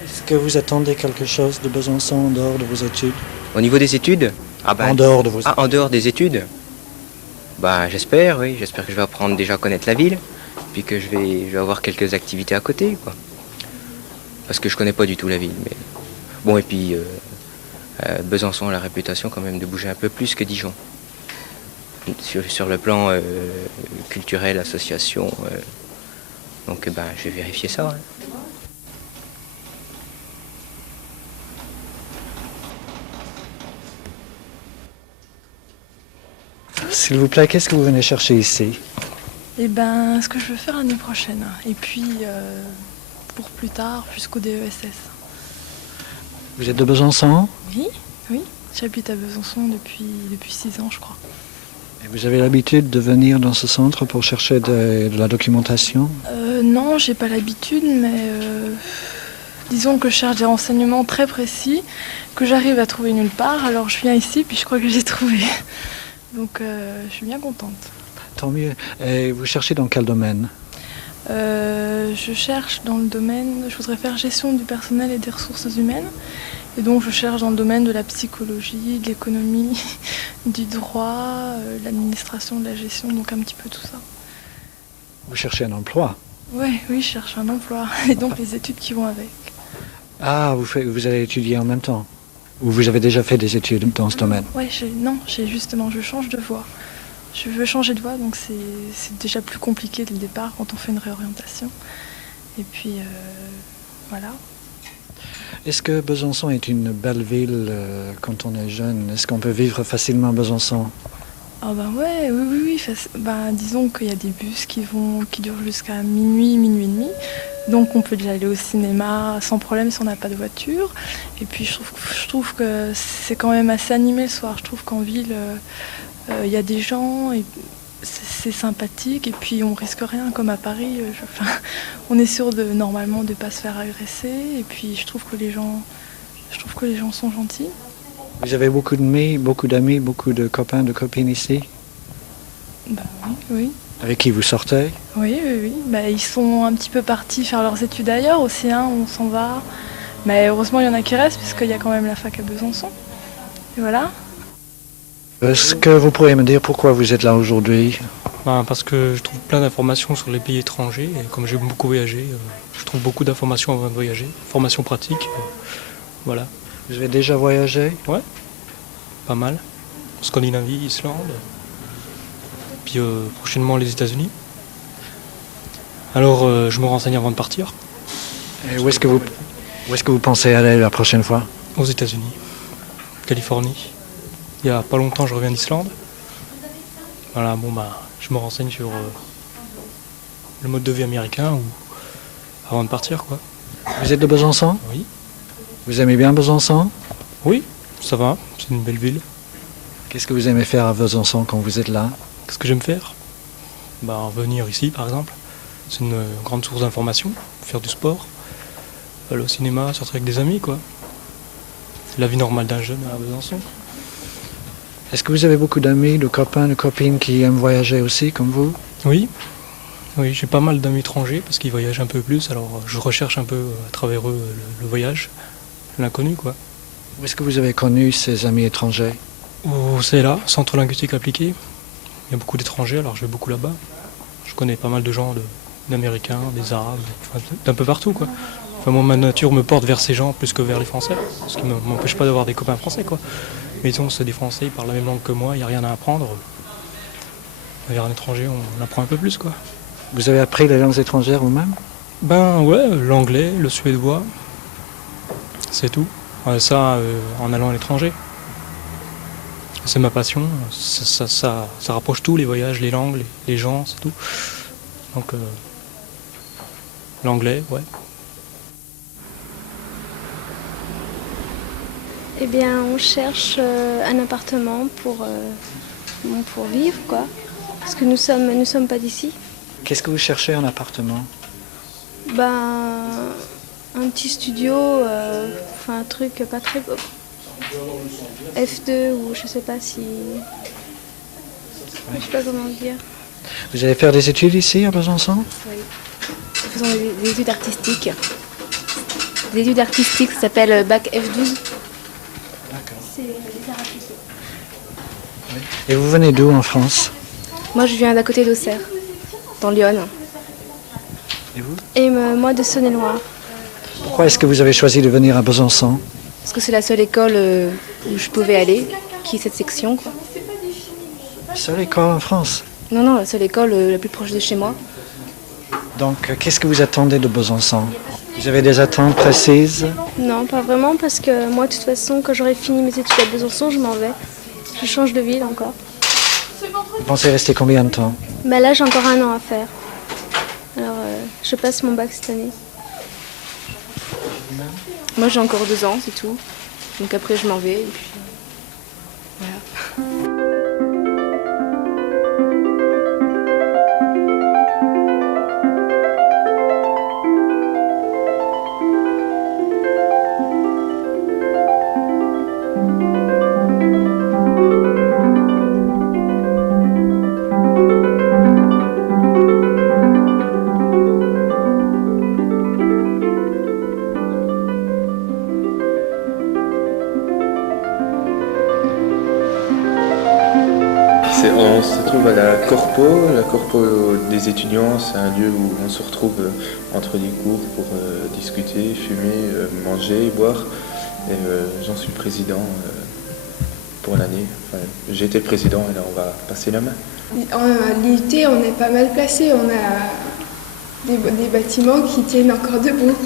Est-ce que vous attendez quelque chose de Besançon en dehors de vos études? Au niveau des études? En dehors de vos études. En dehors des études? Ben, j'espère, oui. J'espère que je vais apprendre déjà à connaître la ville, puis que je vais avoir quelques activités à côté, quoi. Parce que je connais pas du tout la ville. Mais... Bon, et puis, Besançon a la réputation quand même de bouger un peu plus que Dijon. Sur le plan culturel, association. Donc, ben, je vais vérifier ça. Hein. S'il vous plaît, qu'est-ce que vous venez chercher ici? Eh ben, ce que je veux faire l'année prochaine. Et puis, pour plus tard, jusqu'au DESS. Vous êtes de Besançon? Oui, oui. J'habite à Besançon depuis 6 ans, je crois. Et vous avez l'habitude de venir dans ce centre pour chercher de la documentation? Non, j'ai pas l'habitude, mais disons que je cherche des renseignements très précis, que j'arrive à trouver nulle part. Alors je viens ici, puis je crois que j'ai trouvé. Donc je suis bien contente. Tant mieux. Et vous cherchez dans quel domaine? Je cherche dans le domaine, je voudrais faire gestion du personnel et des ressources humaines. Et donc je cherche dans le domaine de la psychologie, de l'économie, du droit, de l'administration, de la gestion, donc un petit peu tout ça. Vous cherchez un emploi? Oui, je cherche un emploi et donc les études qui vont avec. Ah, vous allez étudier en même temps? Ou vous avez déjà fait des études dans ce domaine? Oui, je change de voie. Je veux changer de voie, donc c'est déjà plus compliqué dès le départ quand on fait une réorientation. Et puis, voilà. Est-ce que Besançon est une belle ville quand on est jeune? Est-ce qu'on peut vivre facilement à Besançon? Ah bah ouais, oui. Disons qu'il y a des bus qui durent jusqu'à minuit, minuit et demi. Donc on peut déjà aller au cinéma sans problème si on n'a pas de voiture. Et puis je trouve que c'est quand même assez animé le soir. Je trouve qu'en ville, il y a des gens, et c'est sympathique. Et puis on risque rien comme à Paris. On est sûr normalement de ne pas se faire agresser. Et puis je trouve que les gens sont gentils. Vous avez beaucoup d'amis, beaucoup de copains, de copines ici? Bah oui. Avec qui vous sortez? Oui. Bah, ils sont un petit peu partis faire leurs études ailleurs aussi, hein, on s'en va. Mais heureusement, il y en a qui restent, puisqu'il y a quand même la fac à Besançon. Et voilà. Est-ce que vous pourriez me dire pourquoi vous êtes là aujourd'hui? Parce que je trouve plein d'informations sur les pays étrangers. Et comme j'ai beaucoup voyagé, je trouve beaucoup d'informations avant de voyager. Formations pratiques, voilà. Vous avez déjà voyagé? Ouais, pas mal. Scandinavie, Islande, puis prochainement les États-Unis. Alors je me renseigne avant de partir. Et où est-ce que vous pensez aller la prochaine fois? Aux États-Unis, Californie. Il y a pas longtemps, je reviens d'Islande. Voilà, je me renseigne sur le mode de vie américain avant de partir, quoi. Vous êtes de Besançon? Oui. Vous aimez bien Besançon? Oui, ça va, c'est une belle ville. Qu'est-ce que vous aimez faire à Besançon quand vous êtes là? Qu'est-ce que j'aime faire? Venir ici, par exemple. C'est une grande source d'information. Faire du sport, aller au cinéma, sortir avec des amis, quoi. C'est la vie normale d'un jeune à Besançon. Est-ce que vous avez beaucoup d'amis, de copains, de copines qui aiment voyager aussi, comme vous? Oui, j'ai pas mal d'amis étrangers parce qu'ils voyagent un peu plus. Alors je recherche un peu à travers eux le voyage, l'inconnu, quoi. Où est-ce que vous avez connu ces amis étrangers? Au CLA, Centre linguistique appliqué. Il y a beaucoup d'étrangers, alors je vais beaucoup là-bas. Je connais pas mal de gens, d'Américains, des Arabes, d'un peu partout, quoi. Moi, ma nature me porte vers ces gens plus que vers les Français, ce qui ne m'empêche pas d'avoir des copains français, quoi. Mais disons, c'est des Français, ils parlent la même langue que moi, il n'y a rien à apprendre. Vers un étranger, on apprend un peu plus, quoi. Vous avez appris les langues étrangères vous-même? Ouais, l'anglais, le suédois, c'est tout. Ça, en allant à l'étranger. C'est ma passion, ça rapproche tout, les voyages, les langues, les gens, c'est tout. Donc, l'anglais, ouais. Eh bien, on cherche un appartement pour vivre, quoi. Parce que nous sommes pas d'ici. Qu'est-ce que vous cherchez en appartement? Un petit studio, un truc pas très beau. F2 ou je sais pas si... Je sais pas comment dire. Vous allez faire des études ici à Besançon? Oui. Nous faisons des études artistiques. Des études artistiques, ça s'appelle Bac F12. Et vous venez d'où en France? Moi, je viens d'à côté d'Auxerre, dans Lyon. Et vous? Et moi, de Saône-et-Loire. Pourquoi est-ce que vous avez choisi de venir à Besançon? Parce que c'est la seule école où je pouvais aller, qui est cette section, quoi. Seule école en France? Non, non, la seule école la plus proche de chez moi. Donc, qu'est-ce que vous attendez de Besançon? Vous avez des attentes précises? Non, pas vraiment, parce que moi, de toute façon, quand j'aurai fini mes études à Besançon, je m'en vais. Je change de ville encore. Vous pensez rester combien de temps? Bah là, j'ai encore 1 an à faire. Alors, je passe mon bac cette année. Moi, j'ai encore 2 ans, c'est tout. Donc après, je m'en vais, et puis... voilà. On se trouve à la Corpo des étudiants, c'est un lieu où on se retrouve entre les cours pour discuter, fumer, manger, boire. Et j'en suis président pour l'année. Enfin, j'ai été le président et là on va passer la main. À l'IUT, on est pas mal placé, on a des bâtiments qui tiennent encore debout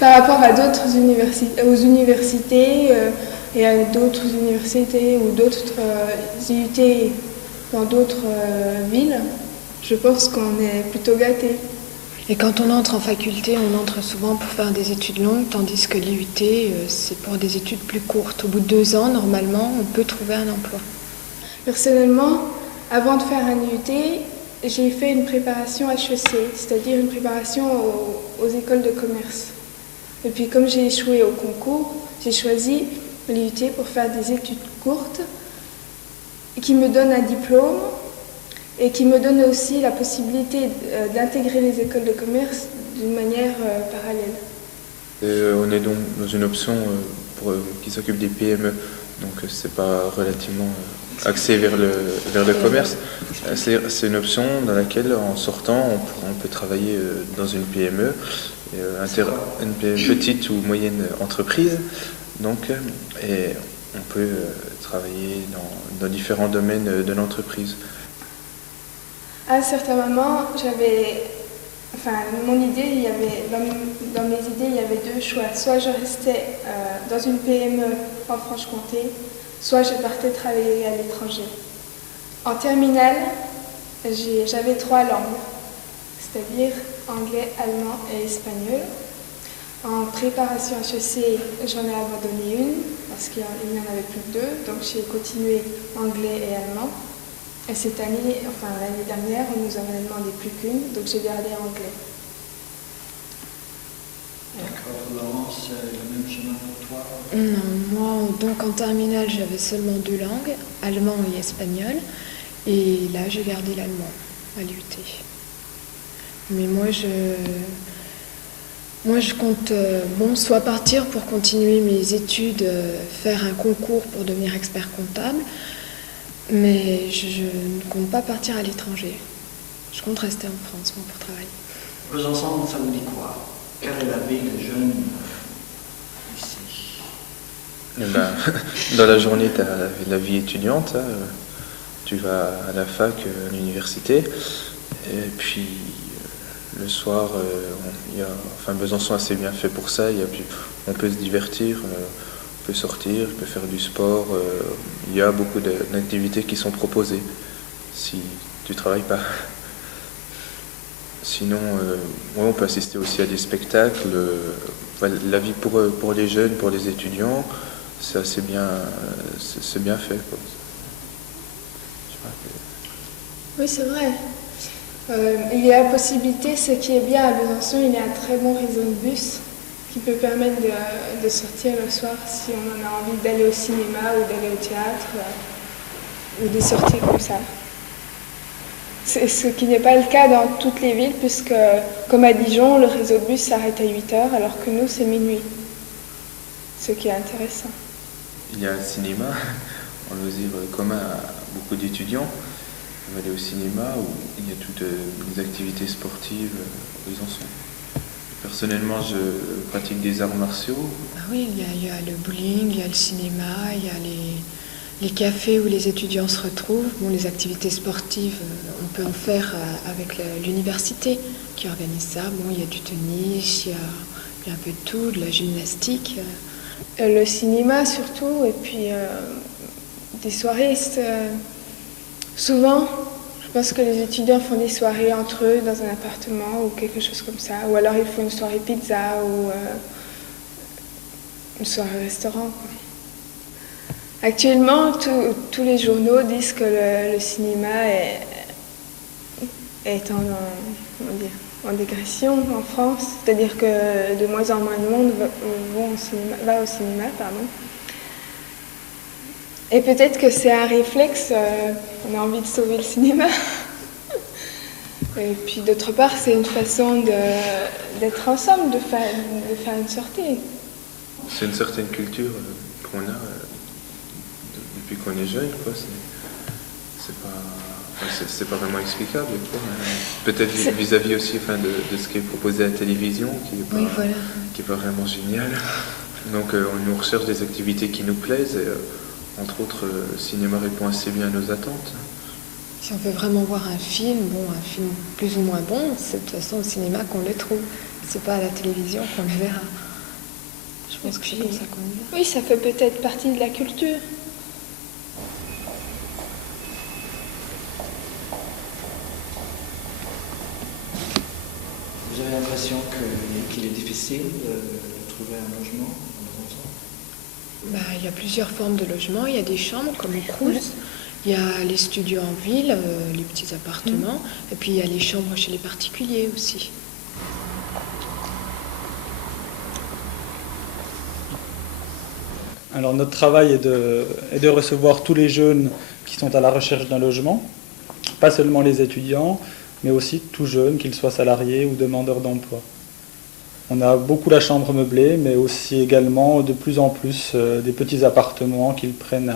par rapport à d'autres universités et à d'autres universités ou d'autres IUT dans d'autres villes. Je pense qu'on est plutôt gâtés. Et quand on entre en faculté, on entre souvent pour faire des études longues, tandis que l'IUT, c'est pour des études plus courtes. Au bout de 2 ans, normalement, on peut trouver un emploi. Personnellement, avant de faire un IUT, j'ai fait une préparation HEC, c'est-à-dire une préparation aux écoles de commerce. Et puis comme j'ai échoué au concours, j'ai choisi l'IUT pour faire des études courtes qui me donnent un diplôme et qui me donnent aussi la possibilité d'intégrer les écoles de commerce d'une manière parallèle. On est donc dans une option qui s'occupe des PME, donc c'est pas relativement axé vers le commerce. C'est une option dans laquelle en sortant on peut travailler dans une PME, une petite ou moyenne entreprise, donc, et on peut travailler dans différents domaines de l'entreprise. À un certain moment, mon idée, dans mes idées, il y avait 2 choix. Soit je restais dans une PME en Franche-Comté, soit je partais travailler à l'étranger. En terminale, j'avais 3 langues, c'est-à-dire anglais, allemand et espagnol. En préparation HEC, j'en ai abandonné une parce qu'il n'y en avait plus que 2, donc j'ai continué anglais et allemand. Et cette année, l'année dernière, on nous en a demandé plus qu'une, donc j'ai gardé anglais. D'accord, Laurence, le même chemin pour toi? Non, moi, donc en terminale, j'avais seulement 2 langues, allemand et espagnol. Et là, j'ai gardé l'allemand à l'IUT. Mais moi, je compte soit partir pour continuer mes études, faire un concours pour devenir expert comptable, mais je ne compte pas partir à l'étranger. Je compte rester en France, moi, pour travailler. Besançon, ça vous dit quoi? Quelle est la vie des jeunes ici? Dans la journée, tu as la vie étudiante, tu vas à la fac, à l'université, et puis le soir, Besançon est assez bien fait pour ça, on peut se divertir, on peut sortir, on peut faire du sport, il y a beaucoup d'activités qui sont proposées si tu ne travailles pas. Sinon, on peut assister aussi à des spectacles. La vie pour les jeunes, pour les étudiants, c'est assez bien, c'est bien fait, quoi. Oui, c'est vrai. Il y a la possibilité, ce qui est bien à Besançon, il y a un très bon réseau de bus qui peut permettre de sortir le soir si on en a envie d'aller au cinéma ou d'aller au théâtre ou des sorties comme ça. Ce qui n'est pas le cas dans toutes les villes puisque, comme à Dijon, le réseau de bus s'arrête à 8h alors que nous, c'est minuit. Ce qui est intéressant. Il y a un cinéma en loisir commun à beaucoup d'étudiants peuvent aller au cinéma où il y a toutes les activités sportives à Besançon. Personnellement, je pratique des arts martiaux. Ah oui, il y a le bowling, il y a le cinéma, il y a les cafés où les étudiants se retrouvent. Bon, les activités sportives, on peut en faire avec l'université qui organise ça. Bon, il y a du tennis, il y a un peu de tout, de la gymnastique. Le cinéma surtout, et puis des soirées. Souvent, je pense que les étudiants font des soirées entre eux dans un appartement ou quelque chose comme ça. Ou alors ils font une soirée pizza ou une soirée restaurant, quoi. Actuellement, tous les journaux disent que le cinéma est en dégression en France. C'est-à-dire que de moins en moins de monde va au cinéma. Et peut-être que c'est un réflexe, on a envie de sauver le cinéma. Et puis d'autre part, c'est une façon d'être ensemble, de faire une sortie. C'est une certaine culture qu'on a depuis qu'on est jeune, quoi. C'est pas vraiment explicable, quoi. Peut-être vis-à-vis aussi de ce qui est proposé à la télévision, qui est pas vraiment génial. Donc on nous recherche des activités qui nous plaisent. Et, entre autres, le cinéma répond assez bien à nos attentes. Si on veut vraiment voir un film plus ou moins bon, c'est de toute façon au cinéma qu'on le trouve. C'est pas à la télévision qu'on le verra. Je pense que c'est comme ça qu'on le verra. Oui, ça fait peut-être partie de la culture. Vous avez l'impression qu'il est difficile de trouver un logement? Il y a plusieurs formes de logement. Il y a des chambres comme au Crous. Il y a les studios en ville, les petits appartements. Et puis il y a les chambres chez les particuliers aussi. Alors notre travail est de recevoir tous les jeunes qui sont à la recherche d'un logement. Pas seulement les étudiants, mais aussi tout jeunes, qu'ils soient salariés ou demandeurs d'emploi. On a beaucoup la chambre meublée, mais aussi également de plus en plus des petits appartements qu'ils prennent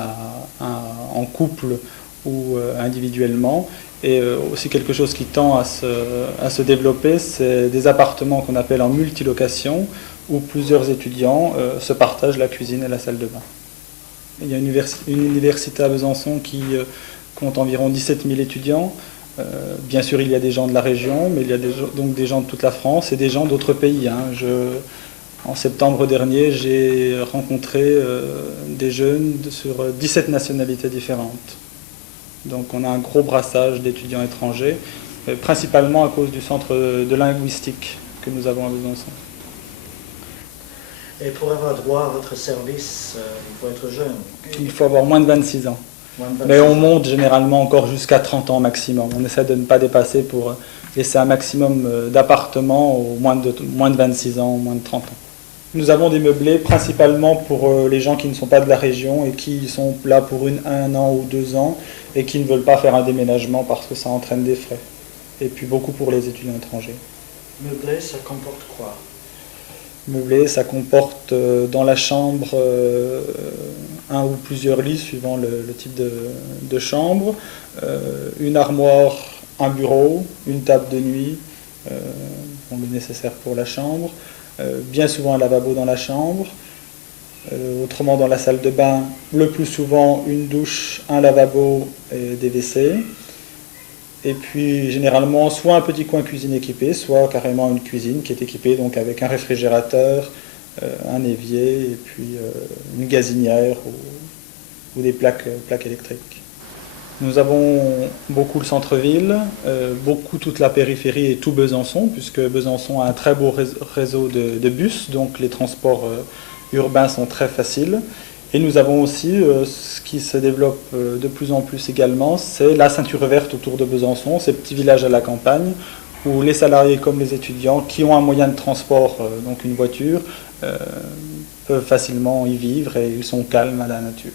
en couple ou individuellement. Et aussi quelque chose qui tend à se développer, c'est des appartements qu'on appelle en multilocation, où plusieurs étudiants se partagent la cuisine et la salle de bain. Il y a une université à Besançon qui compte environ 17 000 étudiants. Bien sûr, il y a des gens de la région, mais il y a donc des gens de toute la France et des gens d'autres pays. En septembre dernier, j'ai rencontré des jeunes sur 17 nationalités différentes. Donc on a un gros brassage d'étudiants étrangers, principalement à cause du centre de linguistique que nous avons à Besançon. Et pour avoir droit à votre service, il faut être jeune? Il faut avoir moins de 26 ans. Mais on monte généralement encore jusqu'à 30 ans maximum. On essaie de ne pas dépasser pour laisser un maximum d'appartements aux moins de 26 ans, moins de 30 ans. Nous avons des meublés principalement pour les gens qui ne sont pas de la région et qui sont là pour un an ou 2 ans et qui ne veulent pas faire un déménagement parce que ça entraîne des frais. Et puis beaucoup pour les étudiants étrangers. Meublé, ça comporte quoi? Meublé, ça comporte dans la chambre un ou plusieurs lits suivant le type de chambre, une armoire, un bureau, une table de nuit, le nécessaire pour la chambre, bien souvent un lavabo dans la chambre, autrement dans la salle de bain, le plus souvent une douche, un lavabo et des WC. Et puis généralement soit un petit coin cuisine équipé, soit carrément une cuisine qui est équipée donc avec un réfrigérateur, un évier et puis une gazinière ou des plaques électriques. Nous avons beaucoup le centre-ville, beaucoup toute la périphérie et tout Besançon, puisque Besançon a un très beau réseau de bus, donc les transports urbains sont très faciles. Et nous avons aussi, ce qui se développe de plus en plus également, c'est la ceinture verte autour de Besançon, ces petits villages à la campagne, où les salariés comme les étudiants qui ont un moyen de transport, donc une voiture, peuvent facilement y vivre et ils sont calmes à la nature.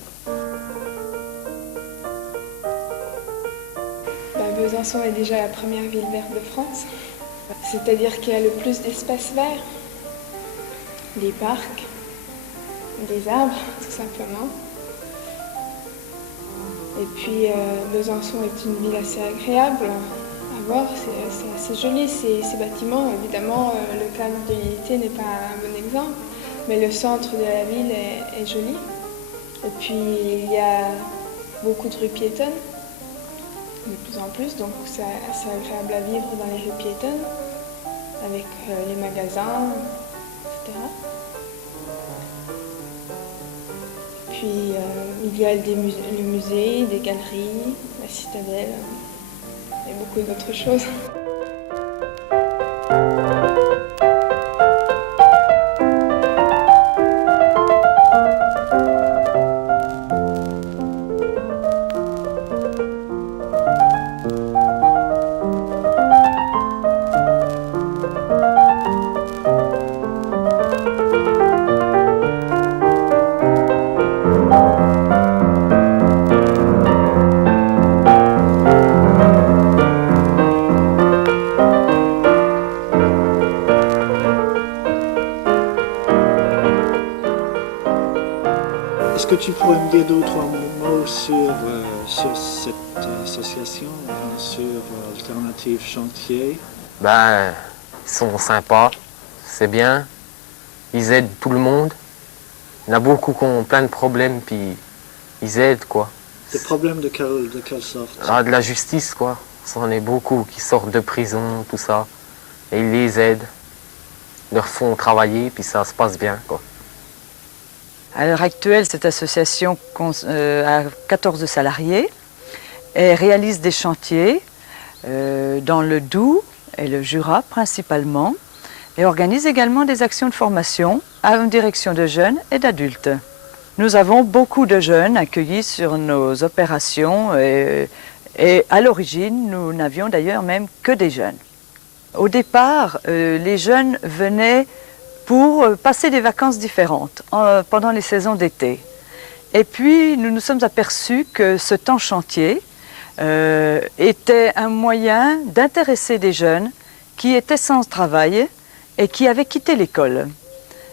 Besançon est déjà la première ville verte de France, c'est-à-dire qu'il y a le plus d'espaces verts, des parcs, des arbres, tout simplement. Et puis Besançon est une ville assez agréable à voir, c'est assez joli ces bâtiments. Évidemment, le cadre de l'unité n'est pas un bon exemple, mais le centre de la ville est joli. Et puis il y a beaucoup de rues piétonnes, de plus en plus, donc c'est assez agréable à vivre dans les rues piétonnes, avec les magasins, etc. Puis il y a le musée, des galeries, la citadelle et beaucoup d'autres choses. Est-ce que tu pourrais me dire deux ou trois mots sur cette association, sur Alternative Chantier? Ben, ils sont sympas, c'est bien, ils aident tout le monde. Il y en a beaucoup qui ont plein de problèmes, puis ils aident, quoi. Des problèmes de quelle sorte? Ah, de la justice, quoi. Il y en a beaucoup qui sortent de prison, tout ça. Et ils les aident, ils leur font travailler, puis ça se passe bien, quoi. À l'heure actuelle, cette association a 14 salariés et réalise des chantiers dans le Doubs et le Jura principalement, et organise également des actions de formation en direction de jeunes et d'adultes. Nous avons beaucoup de jeunes accueillis sur nos opérations et à l'origine, nous n'avions d'ailleurs même que des jeunes. Au départ, les jeunes venaient pour passer des vacances différentes pendant les saisons d'été. Et puis, nous nous sommes aperçus que ce temps chantier était un moyen d'intéresser des jeunes qui étaient sans travail et qui avaient quitté l'école.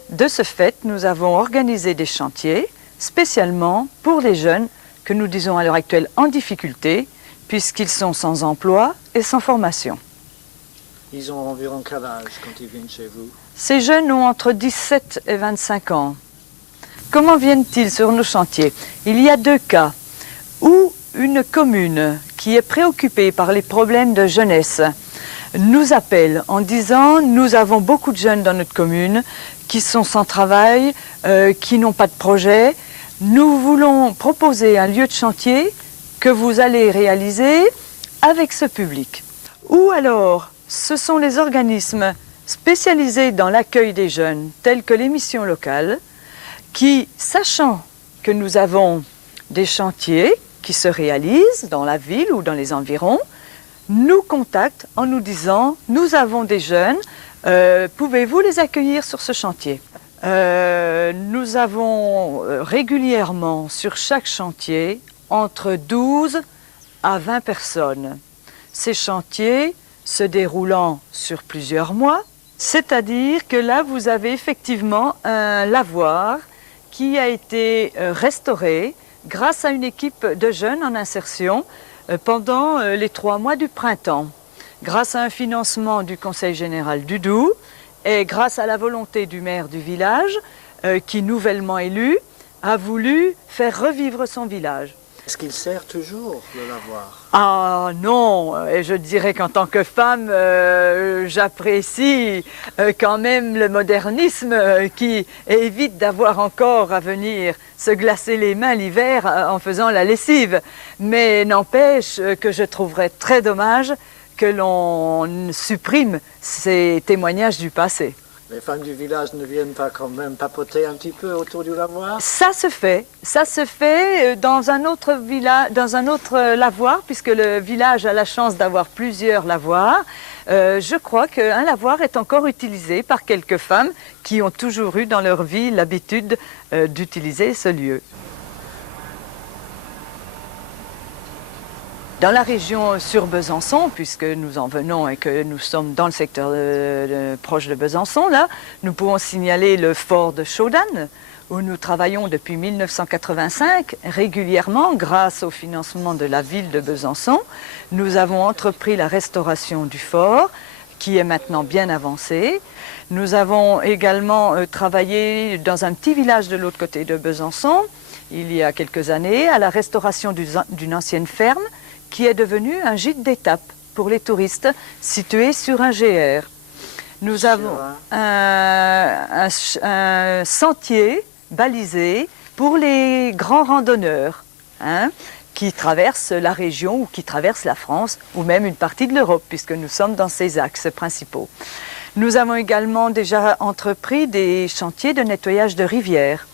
De ce fait, nous avons organisé des chantiers spécialement pour les jeunes que nous disons à l'heure actuelle en difficulté, puisqu'ils sont sans emploi et sans formation. Ils ont environ quel âge quand ils viennent chez vous? Ces jeunes ont entre 17 et 25 ans. Comment viennent-ils sur nos chantiers? Il y a deux cas où une commune qui est préoccupée par les problèmes de jeunesse nous appelle en disant « Nous avons beaucoup de jeunes dans notre commune qui sont sans travail, qui n'ont pas de projet. Nous voulons proposer un lieu de chantier que vous allez réaliser avec ce public. » Ou alors, ce sont les organismes spécialisés dans l'accueil des jeunes, tels que les missions locales, qui, sachant que nous avons des chantiers qui se réalisent dans la ville ou dans les environs, nous contactent en nous disant « Nous avons des jeunes, pouvez-vous les accueillir sur ce chantier ?» Nous avons régulièrement sur chaque chantier entre 12 à 20 personnes. Ces chantiers se déroulant sur plusieurs mois, c'est-à-dire que là, vous avez effectivement un lavoir qui a été restauré grâce à une équipe de jeunes en insertion pendant les 3 mois du printemps, grâce à un financement du Conseil général du Doubs et grâce à la volonté du maire du village qui, nouvellement élu, a voulu faire revivre son village. Est-ce qu'il sert toujours, le lavoir? Ah non, et je dirais qu'en tant que femme, j'apprécie quand même le modernisme qui évite d'avoir encore à venir se glacer les mains l'hiver en faisant la lessive. Mais n'empêche que je trouverais très dommage que l'on supprime ces témoignages du passé. Les femmes du village ne viennent pas quand même papoter un petit peu autour du lavoir? Ça se fait dans un autre village, dans un autre lavoir, puisque le village a la chance d'avoir plusieurs lavoirs. Je crois qu'un lavoir est encore utilisé par quelques femmes qui ont toujours eu dans leur vie l'habitude d'utiliser ce lieu. Dans la région sur Besançon, puisque nous en venons et que nous sommes dans le secteur proche de Besançon, là, nous pouvons signaler le fort de Chaudanne, où nous travaillons depuis 1985 régulièrement grâce au financement de la ville de Besançon. Nous avons entrepris la restauration du fort qui est maintenant bien avancée. Nous avons également travaillé dans un petit village de l'autre côté de Besançon il y a quelques années à la restauration d'une ancienne ferme qui est devenue un gîte d'étape pour les touristes situé sur un GR. Nous avons un sentier balisé pour les grands randonneurs qui traversent la région ou qui traversent la France ou même une partie de l'Europe puisque nous sommes dans ces axes principaux. Nous avons également déjà entrepris des chantiers de nettoyage de rivières.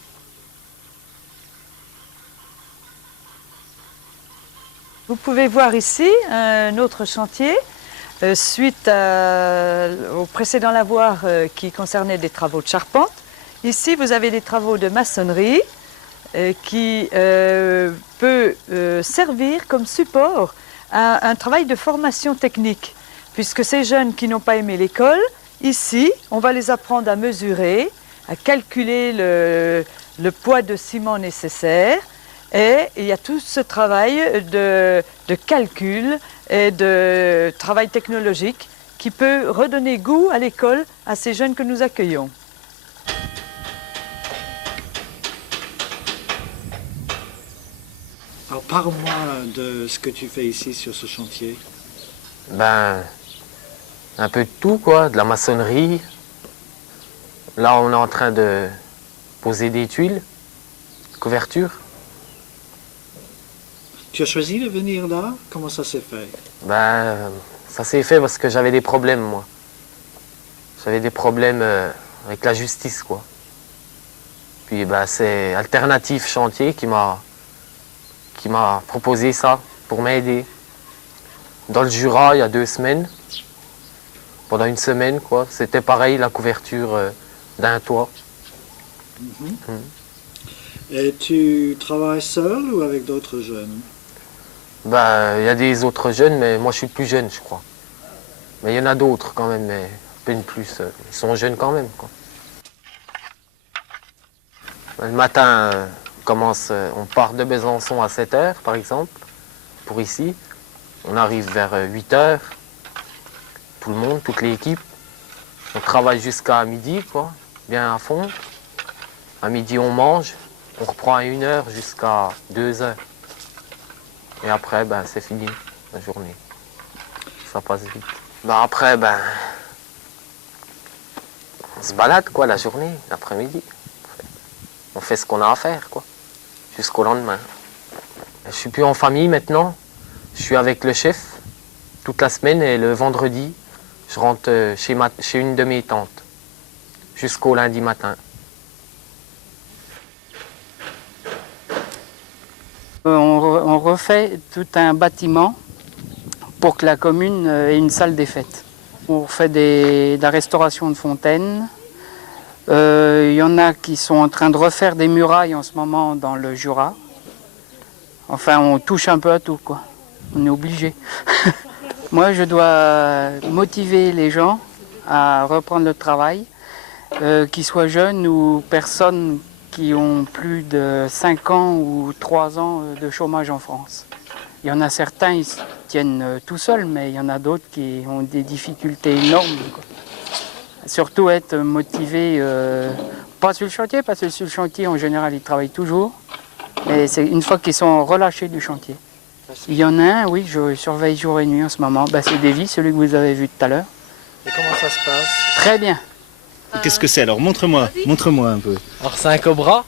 Vous pouvez voir ici un autre chantier suite au précédent lavoir qui concernait des travaux de charpente. Ici, vous avez des travaux de maçonnerie qui peut servir comme support à un travail de formation technique. Puisque ces jeunes qui n'ont pas aimé l'école, ici, on va les apprendre à mesurer, à calculer le poids de ciment nécessaire. Et il y a tout ce travail de calcul et de travail technologique qui peut redonner goût à l'école à ces jeunes que nous accueillons. Alors parle-moi de ce que tu fais ici sur ce chantier. Ben, un peu de tout quoi, de la maçonnerie. Là on est en train de poser des tuiles, couverture. Tu as choisi de venir là? Comment ça s'est fait? Ben, ça s'est fait parce que j'avais des problèmes, moi. J'avais des problèmes avec la justice, quoi. Puis, ben, c'est Alternative Chantier qui m'a proposé ça pour m'aider. Dans le Jura, il y a 2 semaines. Pendant 1 semaine, quoi. C'était pareil, la couverture d'un toit. Et tu travailles seul ou avec d'autres jeunes? Ben, il y a des autres jeunes, mais moi je suis plus jeune, je crois. Mais il y en a d'autres quand même, mais à peine plus. Ils sont jeunes quand même, quoi. Le matin, on part de Besançon à 7 h, par exemple, pour ici. On arrive vers 8 h, tout le monde, toute l'équipe. On travaille jusqu'à midi, quoi, bien à fond. À midi, on mange. On reprend à 1 h jusqu'à 2 h. Et après, ben, c'est fini, la journée. Ça passe vite. Ben, après, ben, on se balade, quoi, la journée, l'après-midi. On fait ce qu'on a à faire, quoi, jusqu'au lendemain. Je suis plus en famille maintenant. Je suis avec le chef toute la semaine et le vendredi, je rentre chez une de mes tantes jusqu'au lundi matin. On refait tout un bâtiment pour que la commune ait une salle des fêtes. On fait de la restauration de fontaines. Il y en a qui sont en train de refaire des murailles en ce moment dans le Jura. Enfin, on touche un peu à tout, quoi. On est obligé. Moi, je dois motiver les gens à reprendre le travail, qu'ils soient jeunes ou personnes qui ont plus de 5 ans ou 3 ans de chômage en France. Il y en a certains, ils se tiennent tout seuls, mais il y en a d'autres qui ont des difficultés énormes, quoi. Surtout être motivé, pas sur le chantier, parce que sur le chantier, en général, ils travaillent toujours. Mais c'est une fois qu'ils sont relâchés du chantier. Il y en a un, oui, je surveille jour et nuit en ce moment. Ben, c'est Davy, celui que vous avez vu tout à l'heure. Et comment ça se passe? Très bien. Qu'est-ce que c'est alors? Montre-moi un peu. Alors c'est un cobra.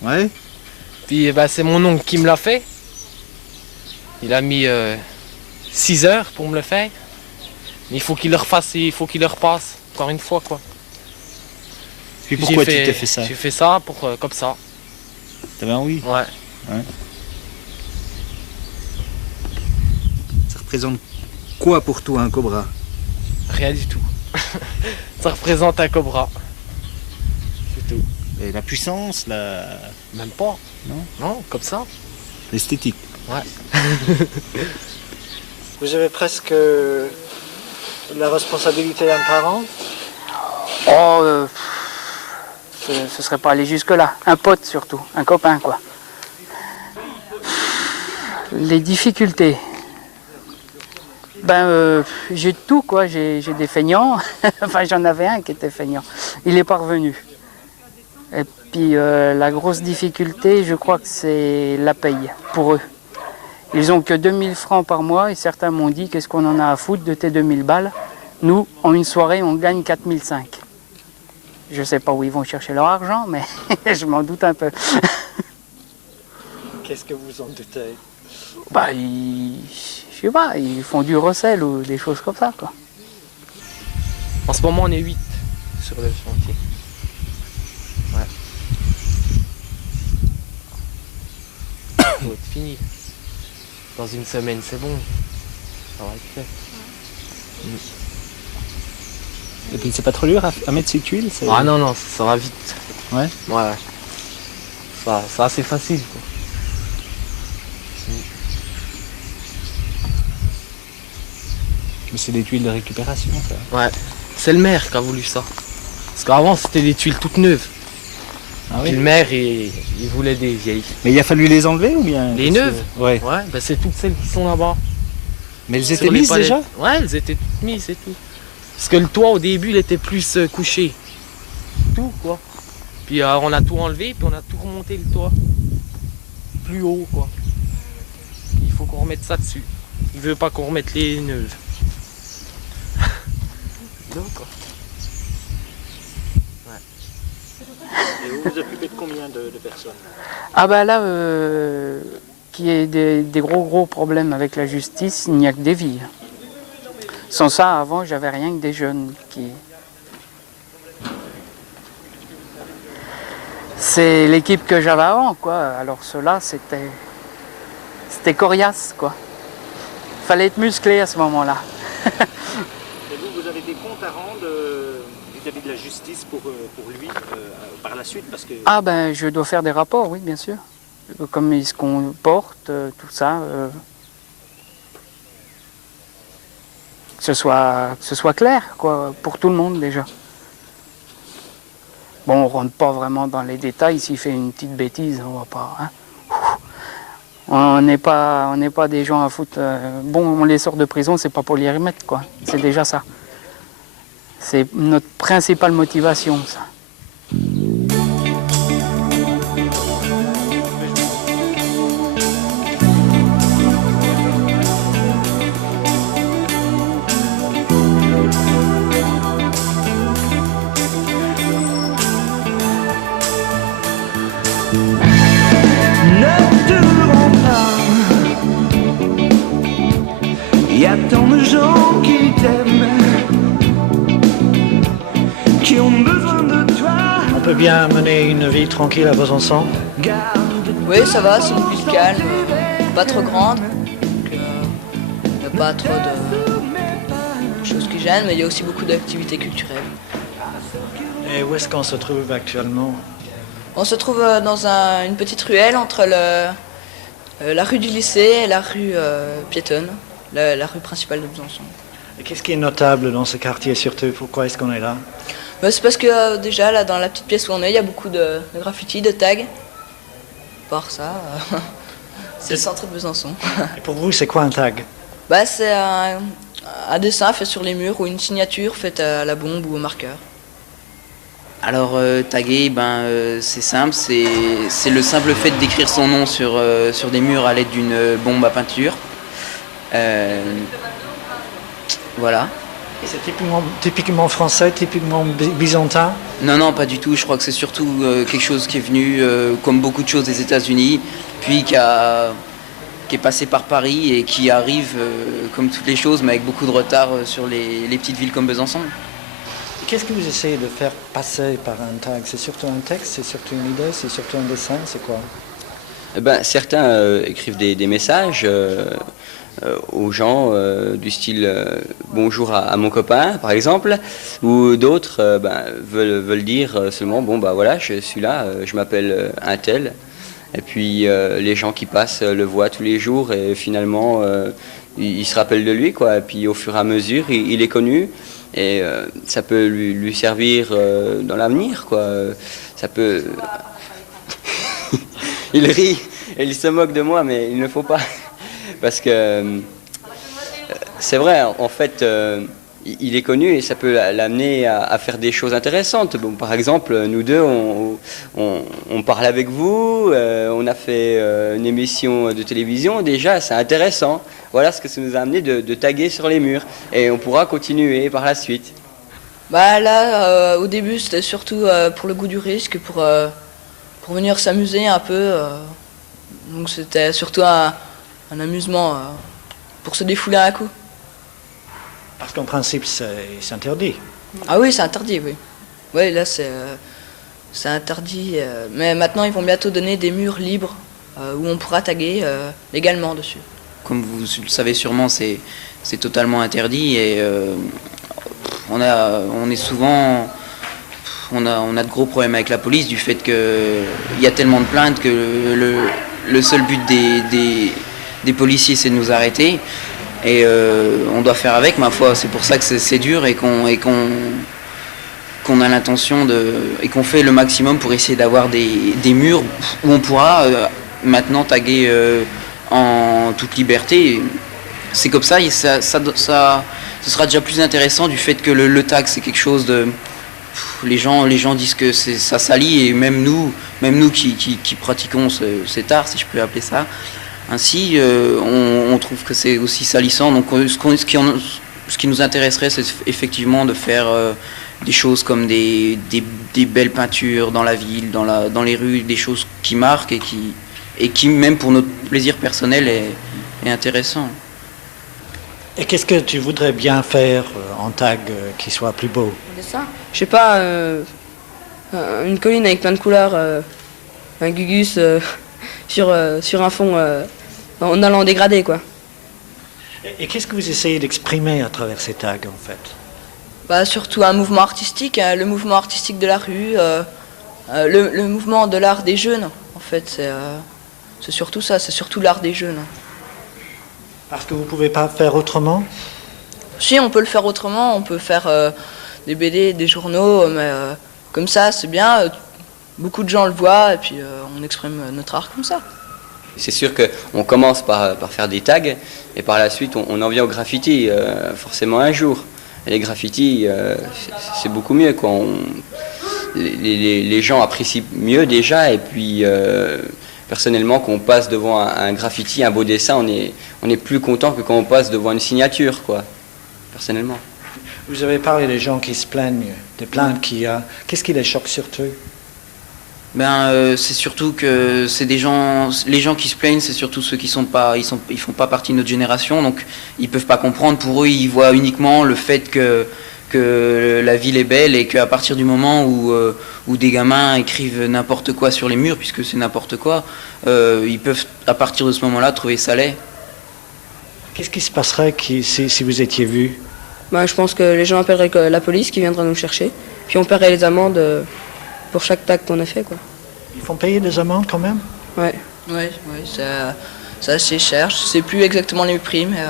Ouais. Puis ben, c'est mon oncle qui me l'a fait. Il a mis 6 heures pour me le faire. Mais il faut qu'il le refasse, il faut qu'il le repasse encore une fois, quoi. Puis pourquoi tu t'es fait ça? J'ai fait ça pour comme ça. T'avais envie? Ouais. Ça représente quoi pour toi un cobra? Rien du tout. Ça représente un cobra. C'est tout. Et la puissance, la... Même pas. Non? Non, comme ça. L'esthétique. Ouais. Vous avez presque la responsabilité d'un parent? Oh, ce serait pas aller jusque-là. Un pote surtout, un copain quoi. Les difficultés. J'ai de tout quoi, j'ai des feignants. Enfin j'en avais un qui était feignant. Il est pas revenu. Et puis la grosse difficulté, je crois que c'est la paye pour eux. Ils ont que 2000 francs par mois et certains m'ont dit qu'est-ce qu'on en a à foutre de tes 2000 balles. Nous, en une soirée, on gagne 4005. Je ne sais pas où ils vont chercher leur argent, mais je m'en doute un peu. Qu'est-ce que vous en doutez? Je sais pas, ils font du recel ou des choses comme ça, quoi. En ce moment, on est 8 sur le chantier. Ouais. Ça doit être fini. Dans une semaine, c'est bon. Ça va être fait. Et puis c'est pas trop dur à mettre ces tuiles? Ah non, ça va vite. Ouais? Ouais. C'est assez facile, quoi. Mais c'est des tuiles de récupération, ça? Ouais. C'est le maire qui a voulu ça. Parce qu'avant, c'était des tuiles toutes neuves. Ah oui? Puis le maire, il voulait des vieilles. Mais il a fallu les enlever ou bien? Les neuves? Ouais. Ouais, c'est toutes celles qui sont là-bas. Mais elles étaient mises déjà? Ouais, elles étaient toutes mises, c'est tout. Parce que le toit, au début, il était plus couché. Tout, quoi. Puis on a tout enlevé, puis on a tout remonté le toit. Plus haut, quoi. Il faut qu'on remette ça dessus. Il veut pas qu'on remette les neuves. D'accord. Et vous vous occupez de combien de personnes? Ah bah là, qu'il y ait des gros problèmes avec la justice, il n'y a que des vies. Sans ça, avant, j'avais rien que des jeunes qui... C'est l'équipe que j'avais avant, quoi. Alors ceux-là, c'était coriace, quoi. Fallait être musclé à ce moment-là. Et vous avez des comptes à rendre vis-à-vis de la justice pour lui par la suite, parce que... Ah ben, je dois faire des rapports, oui, bien sûr. Comme il se comporte, tout ça. Que ce soit clair, quoi, pour tout le monde déjà. Bon, on rentre pas vraiment dans les détails. S'il fait une petite bêtise, on va pas. Hein. On n'est pas des gens à foutre. Bon, on les sort de prison, c'est pas pour les remettre, quoi. C'est déjà ça. C'est notre principale motivation, ça. Il y a tant de gens qui t'aiment, qui ont besoin de toi. On peut bien mener une vie tranquille à Besançon? Oui, ça va, c'est une ville calme, pas trop grande. Il n'y a pas trop de choses qui gênent, mais il y a aussi beaucoup d'activités culturelles. Et où est-ce qu'on se trouve actuellement? On se trouve dans une petite ruelle entre la rue du lycée et la rue piétonne, la rue principale de Besançon. Et qu'est-ce qui est notable dans ce quartier surtout? Pourquoi est-ce qu'on est là? C'est parce que déjà là dans la petite pièce où on est, il y a beaucoup de graffitis, de tags. Par ça, c'est le centre de Besançon. Et pour vous, c'est quoi un tag? C'est un dessin fait sur les murs ou une signature faite à la bombe ou au marqueur. Alors taguer, c'est simple, c'est le simple fait d'écrire son nom sur des murs à l'aide d'une bombe à peinture. Voilà. Et c'est typiquement français, typiquement byzantin? Non, pas du tout. Je crois que c'est surtout quelque chose qui est venu, comme beaucoup de choses, des États-Unis, puis qui est passé par Paris et qui arrive, comme toutes les choses, mais avec beaucoup de retard sur les petites villes comme Besançon. Qu'est-ce que vous essayez de faire passer par un tag? C'est surtout un texte, c'est surtout une idée, c'est surtout un dessin, c'est quoi? Certains écrivent des messages aux gens du style bonjour à mon copain par exemple, ou d'autres veulent dire seulement voilà, je suis là, je m'appelle un tel, et puis les gens qui passent le voient tous les jours et finalement ils se rappellent de lui, quoi, et puis au fur et à mesure il est connu. Et ça peut lui servir dans l'avenir, quoi. ça peut... Il rit et il se moque de moi, mais il ne faut pas. Parce que c'est vrai, en fait, il est connu et ça peut l'amener à faire des choses intéressantes. Bon, par exemple, nous deux, on parle avec vous, on a fait une émission de télévision, déjà, c'est intéressant. Voilà ce que ça nous a amené de taguer sur les murs. Et on pourra continuer par la suite. Bah là, au début, c'était surtout pour le goût du risque, pour venir s'amuser un peu. Donc c'était surtout un amusement pour se défouler un coup. Parce qu'en principe, c'est interdit. Ah oui, c'est interdit, oui. Oui, là, c'est interdit. Mais maintenant, ils vont bientôt donner des murs libres où on pourra taguer légalement dessus. Comme vous le savez sûrement, c'est totalement interdit et on est souvent... On a de gros problèmes avec la police du fait qu'il y a tellement de plaintes que le seul but des policiers, c'est de nous arrêter. Et on doit faire avec, ma foi. C'est pour ça que c'est dur et qu'on a l'intention et qu'on fait le maximum pour essayer d'avoir des murs où on pourra maintenant taguer en toute liberté. C'est comme ça, et ça sera déjà plus intéressant du fait que le tag, c'est quelque chose de... Les gens disent que ça salit, et même nous qui pratiquons cet art, si je peux appeler ça ainsi, on trouve que c'est aussi salissant. Donc ce qui nous intéresserait, c'est effectivement de faire des choses comme des belles peintures dans la ville, dans les rues, des choses qui marquent et qui même pour notre plaisir personnel est intéressant. Et qu'est-ce que tu voudrais bien faire en tag qui soit plus beau? Je sais pas, une colline avec plein de couleurs, un gugus sur un fond en allant en dégradé, quoi. Et qu'est-ce que vous essayez d'exprimer à travers ces tags, en fait? Bah, surtout un mouvement artistique, le mouvement artistique de la rue, le mouvement de l'art des jeunes, en fait, c'est surtout ça, c'est surtout l'art des jeunes. Parce que vous ne pouvez pas faire autrement? Si, on peut le faire autrement, on peut faire des BD, des journaux, mais comme ça, c'est bien, beaucoup de gens le voient, et puis on exprime notre art comme ça. C'est sûr qu'on commence par faire des tags, et par la suite, on en vient au graffiti, forcément un jour. Et les graffitis, c'est beaucoup mieux, quoi. Les gens apprécient mieux déjà, et puis... personnellement, quand on passe devant un graffiti, un beau dessin, on est plus content que quand on passe devant une signature, quoi, personnellement. Vous avez parlé des gens qui se plaignent, des plaintes qu'il y a. Qu'est-ce qui les choque surtout? C'est surtout que c'est les gens qui se plaignent, c'est surtout ceux qui font pas partie de notre génération, donc ils peuvent pas comprendre. Pour eux, ils voient uniquement le fait que la ville est belle et qu'à partir du moment où des gamins écrivent n'importe quoi sur les murs, puisque c'est n'importe quoi, ils peuvent à partir de ce moment-là trouver ça laid. Qu'est-ce qui se passerait si vous étiez vu? Bah, je pense que les gens appelleraient la police qui viendra nous chercher, puis on paierait les amendes pour chaque tag qu'on a fait, quoi. Ils font payer des amendes quand même? Ouais. Oui, c'est assez cher. Je sais plus exactement les prix, mais...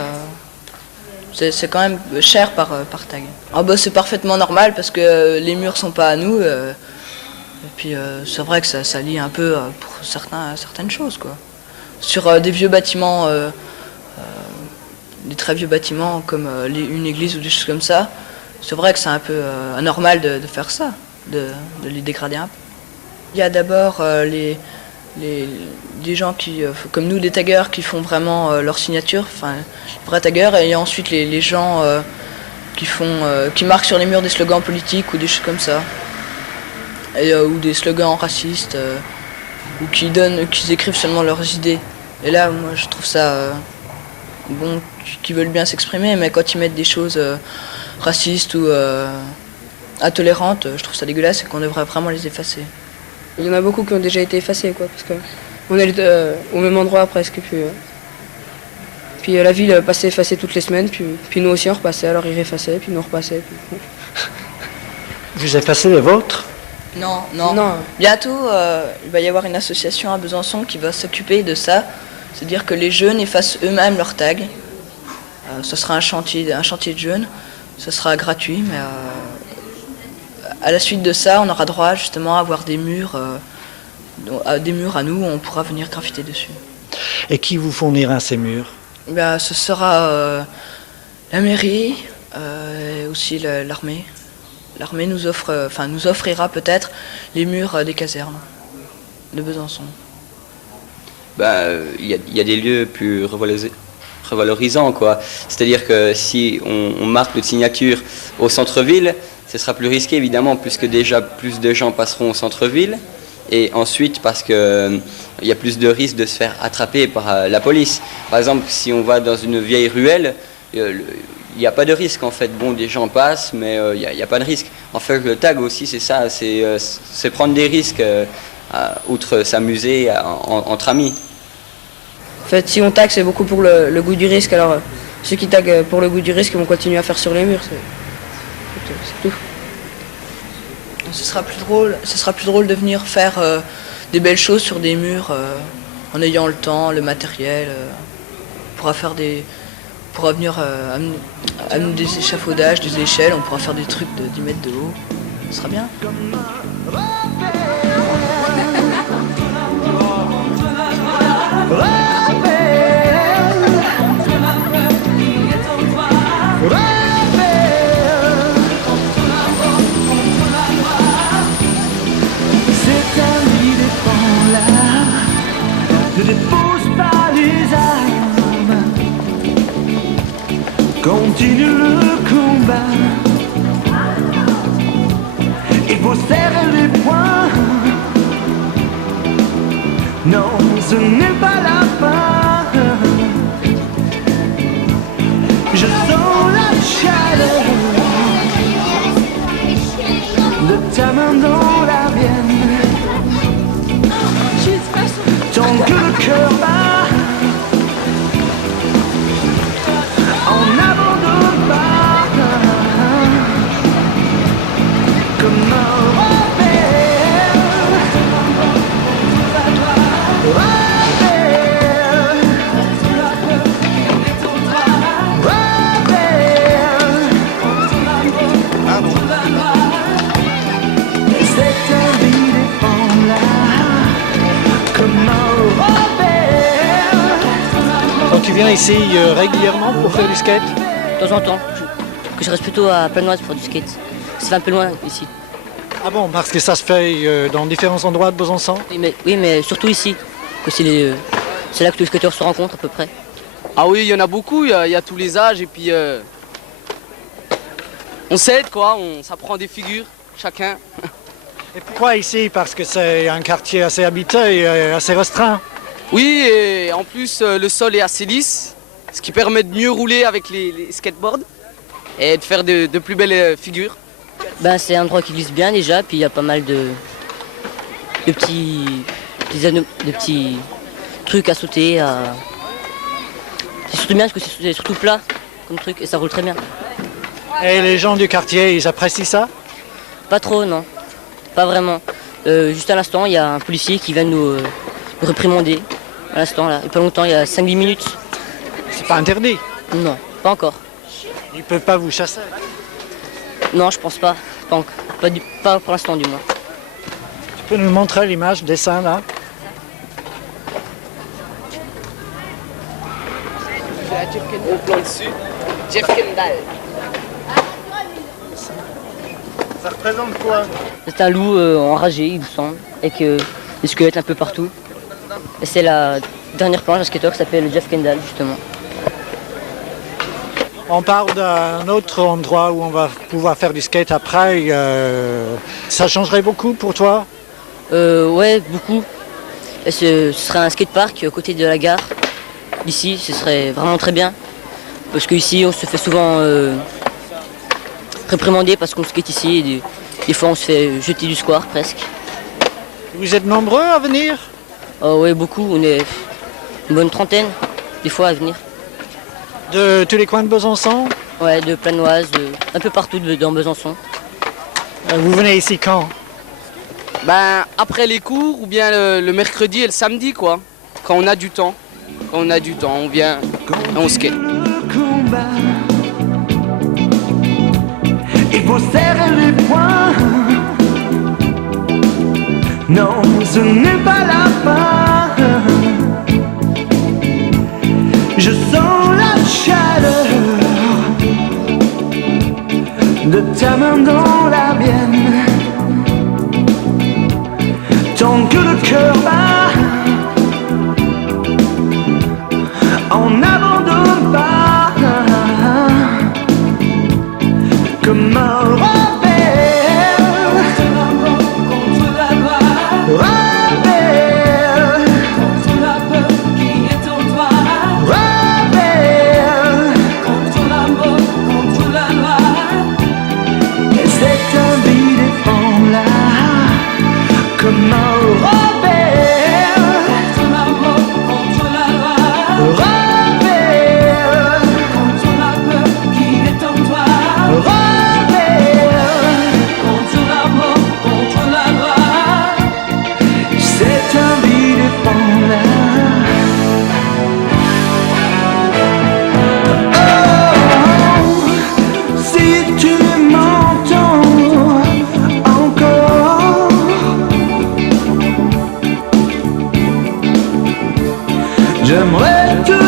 C'est quand même cher par tag. Ah bah c'est parfaitement normal parce que les murs sont pas à nous. Et puis c'est vrai que ça lie un peu pour certaines choses, quoi. Sur des vieux bâtiments, des très vieux bâtiments comme une église ou des choses comme ça, c'est vrai que c'est un peu anormal de faire ça, de les dégrader un peu. Il y a d'abord des gens comme nous, des taggeurs, qui font vraiment leur signature, enfin, les vrais taggeurs, et il y a ensuite les gens qui marquent sur les murs des slogans politiques ou des choses comme ça, ou des slogans racistes, ou qui écrivent seulement leurs idées. Et là, moi, je trouve ça bon, qu'ils veulent bien s'exprimer, mais quand ils mettent des choses racistes ou intolérantes, je trouve ça dégueulasse et qu'on devrait vraiment les effacer. Il y en a beaucoup qui ont déjà été effacés, quoi, parce qu'on est au même endroit presque. Puis la ville passait effacer toutes les semaines, puis nous aussi on repassait, alors ils effaçaient, puis nous repassaient. Puis... Vous effacez les vôtres? Non. Bientôt, il va y avoir une association à Besançon qui va s'occuper de ça, c'est-à-dire que les jeunes effacent eux-mêmes leurs tags. Ce sera un chantier de jeunes, ce sera gratuit, mais à la suite de ça, on aura droit justement à avoir des murs à nous où on pourra venir graffiter dessus. Et qui vous fournira ces murs? Ce sera la mairie, aussi l'armée. L'armée nous offrira peut-être les murs des casernes de Besançon. Il y a des lieux plus revalorisants, quoi. C'est-à-dire que si on marque notre signature au centre-ville, ce sera plus risqué évidemment, puisque déjà plus de gens passeront au centre-ville. Et ensuite parce qu'il y a plus de risques de se faire attraper par la police. Par exemple, si on va dans une vieille ruelle, il n'y a pas de risque en fait. Bon, des gens passent, mais il n'y a pas de risque. En fait, le tag aussi, c'est ça, c'est prendre des risques, outre s'amuser entre amis. En fait, si on tag, c'est beaucoup pour le goût du risque. Alors, ceux qui taguent pour le goût du risque vont continuer à faire sur les murs. C'est tout. Ce sera plus drôle de venir faire des belles choses sur des murs en ayant le temps, le matériel. On pourra venir amener des échafaudages, des échelles, on pourra faire des trucs de 10 mètres de haut. Ce sera bien. Ne dépose pas les armes, continue le combat. Il faut serrer les poings. Non, ce n'est pas la fin. Je sens la chaleur de ta main dans la mienne. Tant que le cœur bat, on n'abandonne pas. Comme un rebelle, c'est un éléphant là. Donc tu viens ici régulièrement pour faire du skate? De temps en temps. Je reste plutôt à Planoise pour du skate. C'est un peu loin ici. Ah bon, parce que ça se fait dans différents endroits de Besançon? Oui, mais surtout ici. C'est là que tous les skateurs se rencontrent à peu près. Ah oui, il y en a beaucoup, il y a tous les âges et puis on s'aide quoi, on s'apprend des figures, chacun. Et pourquoi ici? Parce que c'est un quartier assez habité et assez restreint. Oui, et en plus le sol est assez lisse, ce qui permet de mieux rouler avec les skateboards et de faire de plus belles figures. C'est un endroit qui glisse bien déjà, puis il y a pas mal de petits trucs à sauter. C'est surtout bien parce que c'est surtout plat comme truc et ça roule très bien. Et les gens du quartier, ils apprécient ça? Pas trop, non. Pas vraiment. Juste à l'instant, il y a un policier qui vient nous réprimander. À l'instant, là. Il n'y a pas longtemps, il y a 5-10 minutes. C'est pas interdit? Non, pas encore. Ils peuvent pas vous chasser? Non, je pense pas. Pas pour l'instant, du moins. Tu peux nous montrer l'image, le dessin, là? Au plan dessus, Jeff Kendall. Ça représente quoi? C'est un loup enragé, il me semble, avec des squelettes un peu partout. Et c'est la dernière planche d'un skateur qui s'appelle Jeff Kendall, justement. On parle d'un autre endroit où on va pouvoir faire du skate après. Ça changerait beaucoup pour toi? Ouais, beaucoup. Et ce serait un skatepark à côté de la gare. Ici, ce serait vraiment très bien. Parce qu'ici, on se fait souvent réprimander parce qu'on skate ici. Et des fois, on se fait jeter du square presque. Vous êtes nombreux à venir? Oui, beaucoup. On est une bonne trentaine, des fois, à venir. De tous les coins de Besançon? Ouais, de Planoise, un peu partout dans Besançon. Vous venez ici quand? Après les cours, ou bien le mercredi et le samedi, quoi. Quand on a du temps. Quand on a du temps, on vient et on skate. Il faut serrer les poings. Non, ce n'est pas la fin. Je sens la chaleur de ta main dans la mienne. Tant que le cœur bat, on n'abandonne pas. Comme un rebelle contre la loi, rebelle contre la peur qui est en toi, rebelle contre la mort, contre la loi. Et c'est un vie défend-la comme un rebelle contre la mort, contre la loi, rebelle contre la peur qui est en toi, rebelle contre la mort, contre la loi. C'est un vie défend-la. Oh, si tu m'entends encore, j'aimerais te